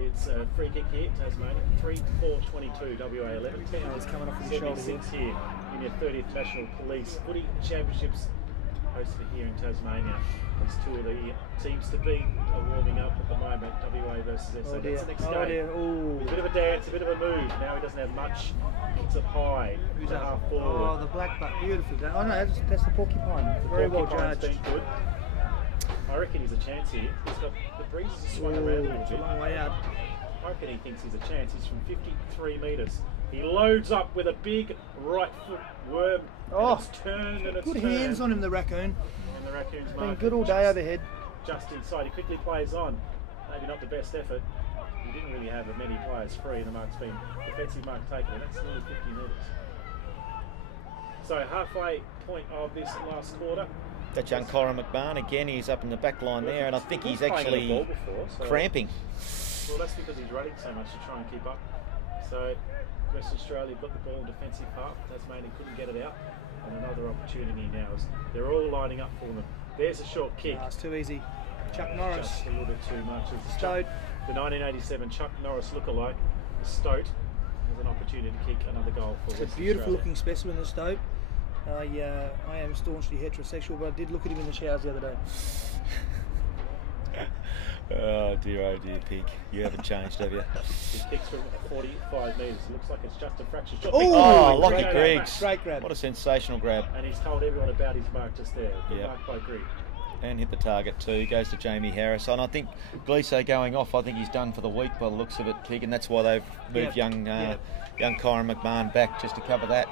it's a free kick here, Tasmania. 3-4-22, WA 11. 10 it's coming off the shoulder here in your 30th National Police Footy Championships hosted here in Tasmania. These two of the teams to beat are warming up at the moment. WA versus SA. That's the next game. A bit of a dance, a bit of a move. Now he doesn't have much. Kicks up high. Who's that? Half forward. Oh, the black butt, beautiful. Oh no, that's the porcupine. Very well judged. Been good. I reckon he's a chance here. He's got the breeze has swung around a little bit. A long way out. I reckon he thinks he's a chance. He's from 53 metres. He loads up with a big right foot worm. And it's turned and it's good turned. hands on him, the raccoon. And the raccoon's been good all day overhead. Just inside. He quickly plays on. Maybe not the best effort. He didn't really have many players free. The mark's been defensive mark taken. And that's nearly 50 metres. So halfway point of this last quarter. That's young Cora Mcmahon again. He's up in the back line there, and I think he's actually cramping. Well, that's because he's running so much to try and keep up. So Western Australia got the ball in defensive half. Tasmania couldn't get it out, and another opportunity now is they're all lining up for them. There's a short kick. It's too easy. Chuck Norris. Just a little bit too much. Stoat. The 1987 Chuck Norris lookalike, Stoat, has an opportunity to kick another goal for Western It's a beautiful Australia. looking specimen, the Stoat. I am staunchly heterosexual, but I did look at him in the showers the other day. Oh dear, pig. You haven't changed, have you? He kicks from 45 metres. It looks like it's just a fraction shot. Oh, Lockie Griggs. Great grab. What a sensational grab. And he's told everyone about his mark just there. Good mark by Griggs. And hit the target too. Goes to Jamie Harris. And I think Gleeso going off, I think he's done for the week by the looks of it, Pig. And that's why they've moved young Cora Mcmahon back just to cover that.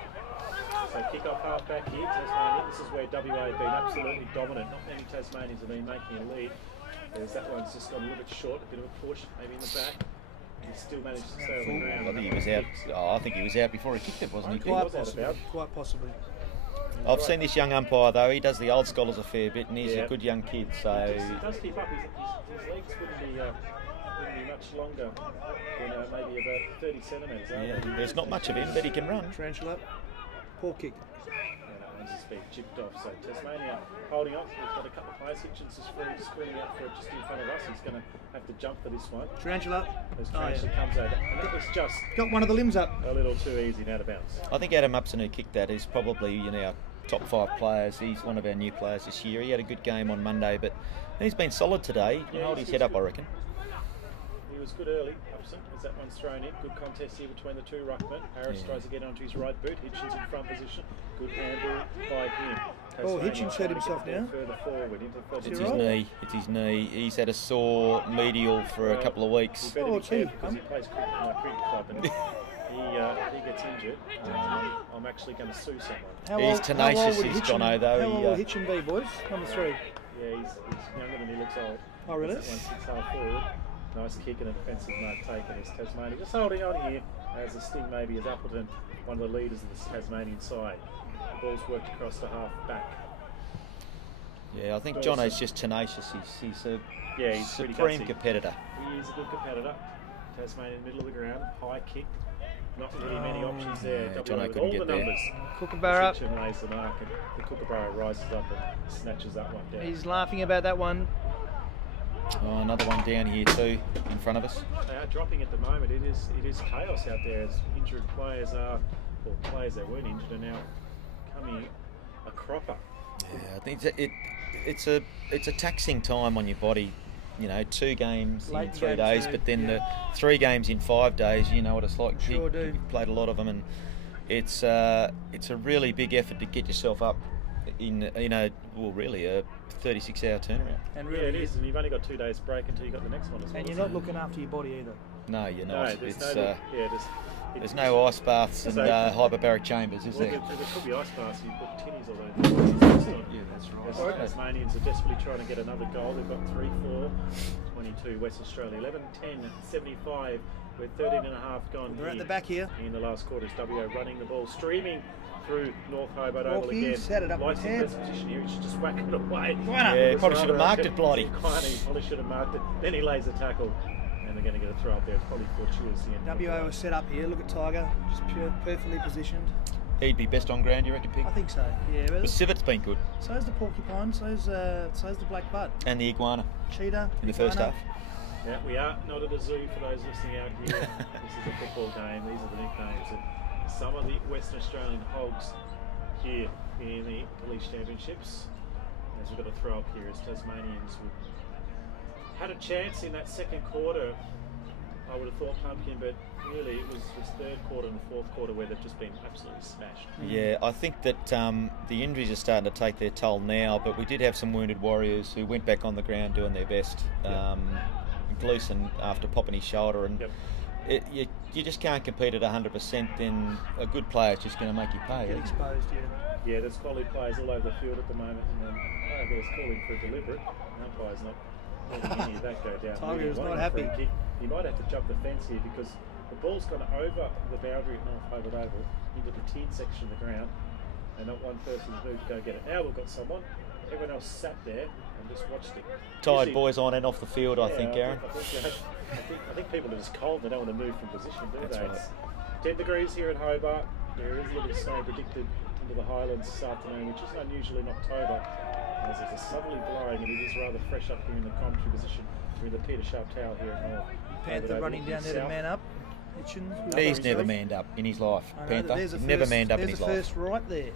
So kick off half back here, Tasmania. This is where WA have been absolutely dominant. Not many Tasmanians have been making a lead. There's that one's just gone a little bit short, a bit of a push, maybe in the back. He still managed to stay on the ground. I think he was out. I think he was out before he kicked it, wasn't he? Quite possibly. I've seen this young umpire though. He does the old scholars a fair bit, and he's a good young kid. So he does keep up. His legs wouldn't be much longer than maybe about 30 centimetres. Yeah, there's not much of him, but he can run. Tarantula. Poor kick. Just being chipped off. So Tasmania holding off. We've got a couple of players. Hitchens is screaming out for it just in front of us. He's going to have to jump for this one. Tarantula. As Tarantula comes over. And that was just got one of the limbs up. A little too easy and out of bounds. I think Adam Upson, who kicked that, is probably our top 5 players. He's one of our new players this year. He had a good game on Monday, but he's been solid today. He can hold his head up, I reckon. He was good early, Upson, as that one's thrown in. Good contest here between the two ruckmen. Harris tries to get onto his right boot. Hitchens in front position. Good handle by him. Hitchens hurt himself now. Further forward into it's his knee. It's his knee. He's had a sore medial for a couple of weeks. He plays cricket in a cricket club and he gets injured. I'm actually going to sue someone. He's tenacious, he's Jono though. How old will Hitchen be, boys? Number 3. Yeah, he's younger than he looks old. Oh, really? That one sits half forward. Nice kick and a defensive mark taken is Tasmania. Just holding on here as the sting maybe is Appleton, one of the leaders of the Tasmanian side. The ball's worked across the half back. Yeah, I think Jono's just tenacious. He's a supreme competitor. He is a good competitor. Tasmania in the middle of the ground, high kick. Not really many options there. Jono couldn't get there. Kookaburra up. Lays the mark and the Kookaburra rises up and snatches that one down. He's laughing about that one. Oh, another one down here too, in front of us. They are dropping at the moment. It is chaos out there as injured players are, or players that weren't injured are now coming a cropper. Yeah, I think it's a taxing time on your body. 2 games in 3 days, but then the 3 games in 5 days. You know what it's like. Sure do. You've played a lot of them, and it's a really big effort to get yourself up in really a 36-hour turnaround. And really, it is, and you've only got 2 days break until you got the next one as well. And you're not looking after your body either. No, you're not. There's no ice baths and hyperbaric chambers, is there? There could be ice baths. You put tinnies all over. Yeah, that's right. Tasmanians are desperately trying to get another goal. They've got 3-4, 22. Western Australia 11-10, 75. With 13 and a half gone. We're at the back here. In the last quarter, WA running the ball, streaming through North Hobart Oval again. Set it up with his hand. Best position here. He should just whack it away. Yeah, probably should have marked it, Blighty. He probably should have marked it. Then he lays a tackle. And they're going to get a throw up there. It's probably fortuitous. WA was set up here. Look at Tiger, just perfectly positioned. He'd be best on ground, you reckon, Pig? I think so. Yeah. But Civet's been good. So's the porcupine. So's the black butt. And the iguana. Cheetah. In the first half. Yeah, we are not at a zoo for those listening out here. This is a football game. These are the nicknames of some of the Western Australian hogs here in the Police Championships. As we've got a throw up here as Tasmanians had a chance in that second quarter. I would have thought Pumpkin, but really it was this third quarter and the fourth quarter where they've just been absolutely smashed. Yeah, I think that the injuries are starting to take their toll now, but we did have some wounded warriors who went back on the ground doing their best. Gleason after popping his shoulder, and you just can't compete at 100%, then a good player is just going to make you pay. Get exposed, yeah. There's quality players all over the field at the moment, and then there's calling for a deliberate. The umpire's not letting any of that go down. Tiger is not happy. He might have to jump the fence here because the ball's gone over the boundary at North Hobart Oval into the tiered section of the ground, and not one person's moved to go get it. Now we've got someone. Everyone else sat there and just watched it. Tired boys on and off the field, I think, Aaron. I think people are just cold. They don't want to move from position, do they? Right. It's 10 degrees here at Hobart. There is a little snow predicted into the Highlands this afternoon, which is unusual in October. As there's a southerly blowing, and it is rather fresh up here in the commentary position. We're in the Peter Sharp Tower here at North. Panther running down there to man up. He's never manned up in his life, Panther. Never manned up in his life. There's a first right there.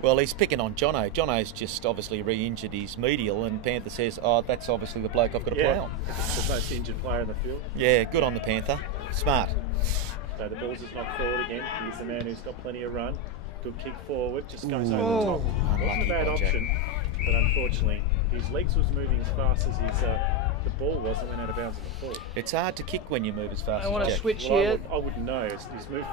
Well, he's picking on Jono. Jono's just obviously re-injured his medial, and Panther says, "Oh, that's obviously the bloke I've got to play on." It's the most injured player in the field. Yeah, good on the Panther. Smart. So the ball's just knocked forward again. He's the man who's got plenty of run. Good kick forward, just goes over the top. Wasn't a bad option, but unfortunately, his legs was moving as fast as the ball was and went out of bounds at the full. It's hard to kick when you move as fast as I want to Jack. switch here. I wouldn't know. He's moved.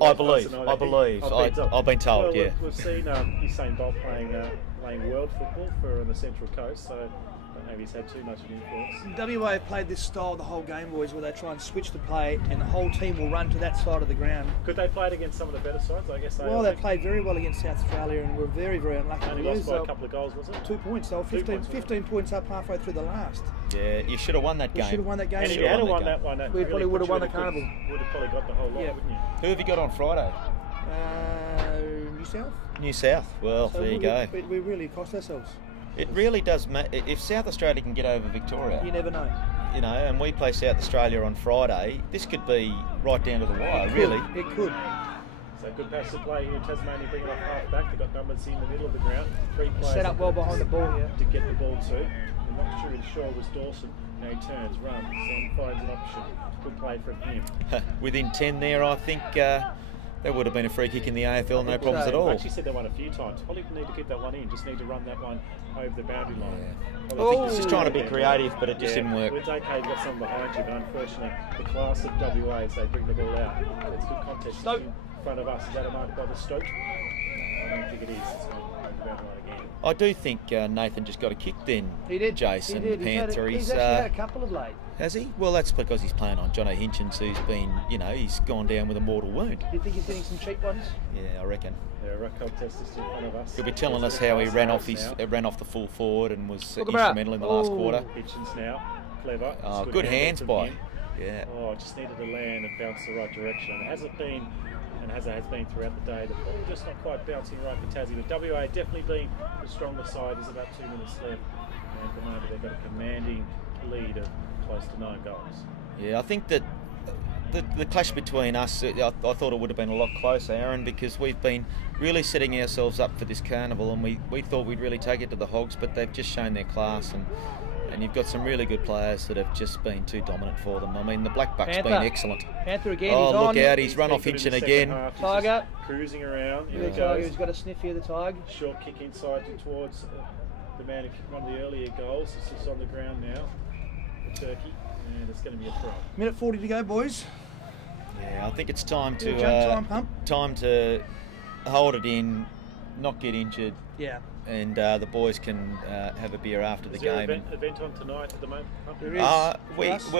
I believe. I've been told, yeah. We've seen Usain Bolt playing world football for on the Central Coast, so I don't know if he's had too much of an influence. WA have played this style the whole game, boys, where they try and switch the play and the whole team will run to that side of the ground. Could they play it against some of the better sides? I guess they played very well against South Australia and were very, very unlucky to lose. Only lost by a couple of goals, was it? 2 points. They were 15 points up halfway through the last. Yeah, you should have won that game. You should have won that game. And if you had won that one, we probably would have won the carnival. Would have probably got the whole lot, wouldn't you? Who have you got on Friday? New South. New South. Well, so there you go. We really cost ourselves. It really does matter. If South Australia can get over Victoria, you never know. You know, and we play South Australia on Friday, this could be right down to the wire, really. It could. So good pass to play here in Tasmania, bring it off half back. They've got numbers in the middle of the ground. 3 players set up well behind the ball here to get the ball to. I'm not sure it was Dawson. Now he turns, runs, and finds an option. Good play from him. Within 10 there, I think that would have been a free kick in the AFL, no problems at all. I actually said that one a few times. Probably need to keep that one in, just need to run that one over the boundary line. I think it's just trying to be creative, but it just didn't work. It's okay, you've got someone behind you, but unfortunately, the class of WA as they bring the ball out. It's good contest in front of us. Is that a mark by the Stoke? I don't think it is. It's going to the boundary line again. I do think Nathan just got a kick then. He did. Jason Panther. He's actually had a couple of late. Has he? Well, that's because he's playing on Jono Hinchins, who's been, he's gone down with a mortal wound. Do you think he's getting some cheap ones? Yeah, I reckon. Yeah, ruck contest is in front of us. He'll be telling us how he ran off the full forward and was instrumental in the last quarter. Hitchens now, clever. Oh, good hands by. Yeah. Oh, just needed to land and bounce the right direction. Has it been, and as it has been throughout the day, the ball just not quite bouncing right for Tassie. But WA definitely being the stronger side. There's about 2 minutes left, and at the moment they've got a commanding lead of close to 9 goals. Yeah, I think that the clash between us, I thought it would have been a lot closer, Aaron, because we've been really setting ourselves up for this carnival, and we thought we'd really take it to the Hogs, but they've just shown their class, and you've got some really good players that have just been too dominant for them. I mean, the Black Buck's been excellent. Panther again. Oh, he's look on. out! He's run off Hinchon again. Tiger cruising around. Here Tiger, he's got a sniff here. The Tiger. Short kick inside towards the man who kicked one of the earlier goals. This is on the ground now. The Turkey, and it's going to be a throw. Minute 40 to go, boys. Yeah, I think it's time to time to hold it in, not get injured. Yeah. And the boys can have a beer after the game. Is there event on tonight at the moment? There is.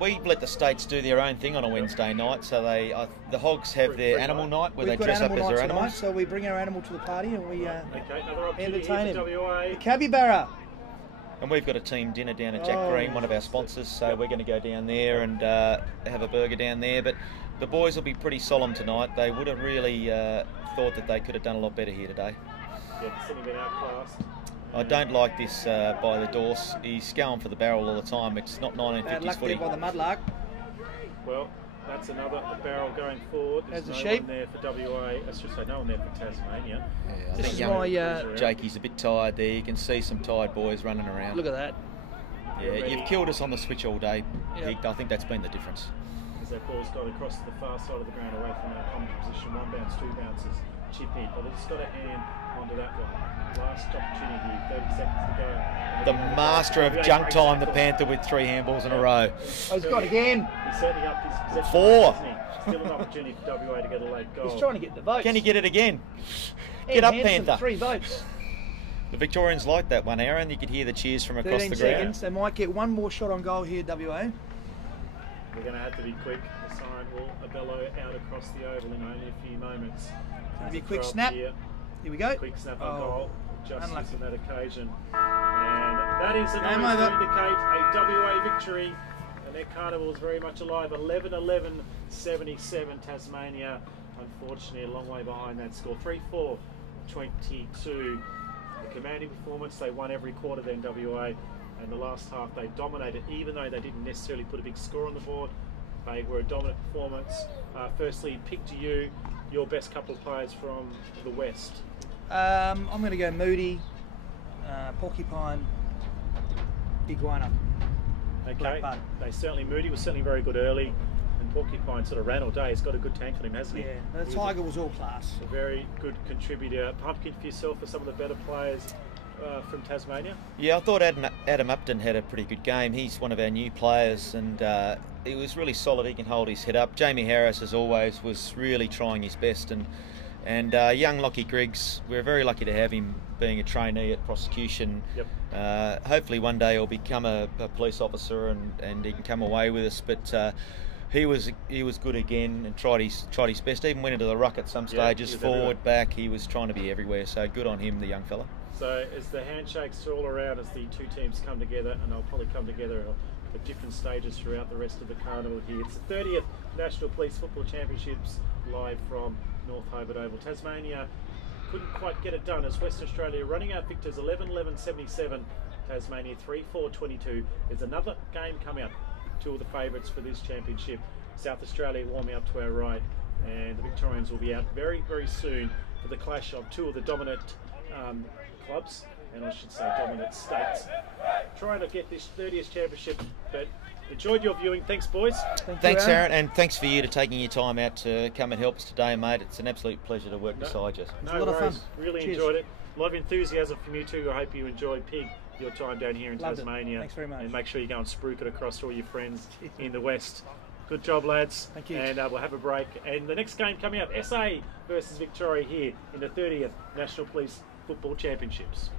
We let the states do their own thing on a Wednesday night. So the Hogs have their animal night where they dress up as their animals. So we bring our animal to the party and we another entertain him. WA. The capybara. And we've got a team dinner down at Jack Green, one of our sponsors, so we're going to go down there and have a burger down there. But the boys will be pretty solemn tonight. They would have really thought that they could have done a lot better here today. Yeah, sitting been outclassed. I don't like this by the Dorse. He's going for the barrel all the time. It's not 1950s footy. By the mudlark. Well, that's another barrel going forward. There's no one there for WA. I should say no one there for Tasmania. Yeah, I think young Jakey's a bit tired there. You can see some tired boys running around. Look at that. Yeah, you've killed us on the switch all day, Pig. I think that's been the difference. As that ball's gone across to the far side of the ground away from our common position. 1 bounce, 2 bounces. Chip in, but it's got a hand onto that one. Last opportunity, 30 seconds to go. The master of junk time, the Panther, with 3 handballs in a row. Oh, he's got again. He's setting up his possession. 4. Still an opportunity for WA to get a late goal. He's trying to get the votes. Can he get it again? Get up, Hanson, Panther. 3 votes. The Victorians like that one, Aaron. You could hear the cheers from across the 13 ground. seconds. They might get one more shot on goal here, WA. We're going to have to be quick. The siren will bellow out across the oval in only a few moments. Maybe a quick snap. Here we go. Quick snap on goal. Justice on that occasion. And that is enough to indicate a WA victory. And their carnival is very much alive. 11-11, 77 Tasmania. Unfortunately, a long way behind that score. 3-4, 22. A commanding performance. They won every quarter then, WA. And the last half they dominated, even though they didn't necessarily put a big score on the board. They were a dominant performance. Firstly, pick to you your best couple of players from the West. I'm going to go Moody, Porcupine, Iguana. Okay, Moody was certainly very good early, and Porcupine sort of ran all day. He's got a good tank on him, hasn't he? Yeah, the Tiger was all class. A very good contributor. Pumpkin for yourself for some of the better players from Tasmania? Yeah, I thought Adam Upton had a pretty good game. He's one of our new players, and he was really solid. He can hold his head up. Jamie Harris, as always, was really trying his best, and young Lockie Griggs, we're very lucky to have him being a trainee at prosecution. Yep. Hopefully one day he'll become a police officer and he can come away with us. But he was good again and tried his best. Even went into the ruck at some stages, forward, back. He was trying to be everywhere. So good on him, the young fella. So as the handshakes are all around, as the two teams come together, and they'll probably come together at different stages throughout the rest of the carnival here. It's the 30th National Police Football Championships, live from North Hobart Oval. Tasmania couldn't quite get it done as Western Australia running out victors 11-11-77. Tasmania 3-4-22. There's another game coming up. Two of the favourites for this championship. South Australia warming up to our right, and the Victorians will be out very, very soon for the clash of two of the dominant clubs, and I should say dominant states, trying to get this 30th championship. But enjoyed your viewing. Thanks, boys. Thanks, Aaron, and thanks for you to taking your time out to come and help us today, mate. It's an absolute pleasure to work beside you. No, a lot of fun. Really enjoyed it. A lot of enthusiasm from you too. I hope you enjoyed, Pig, your time down here in Tasmania. Thanks very much. And make sure you go and spruik it across to all your friends in the West. Good job, lads. Thank you. And we'll have a break. And the next game coming up, SA versus Victoria here in the 30th National Police Football Championships.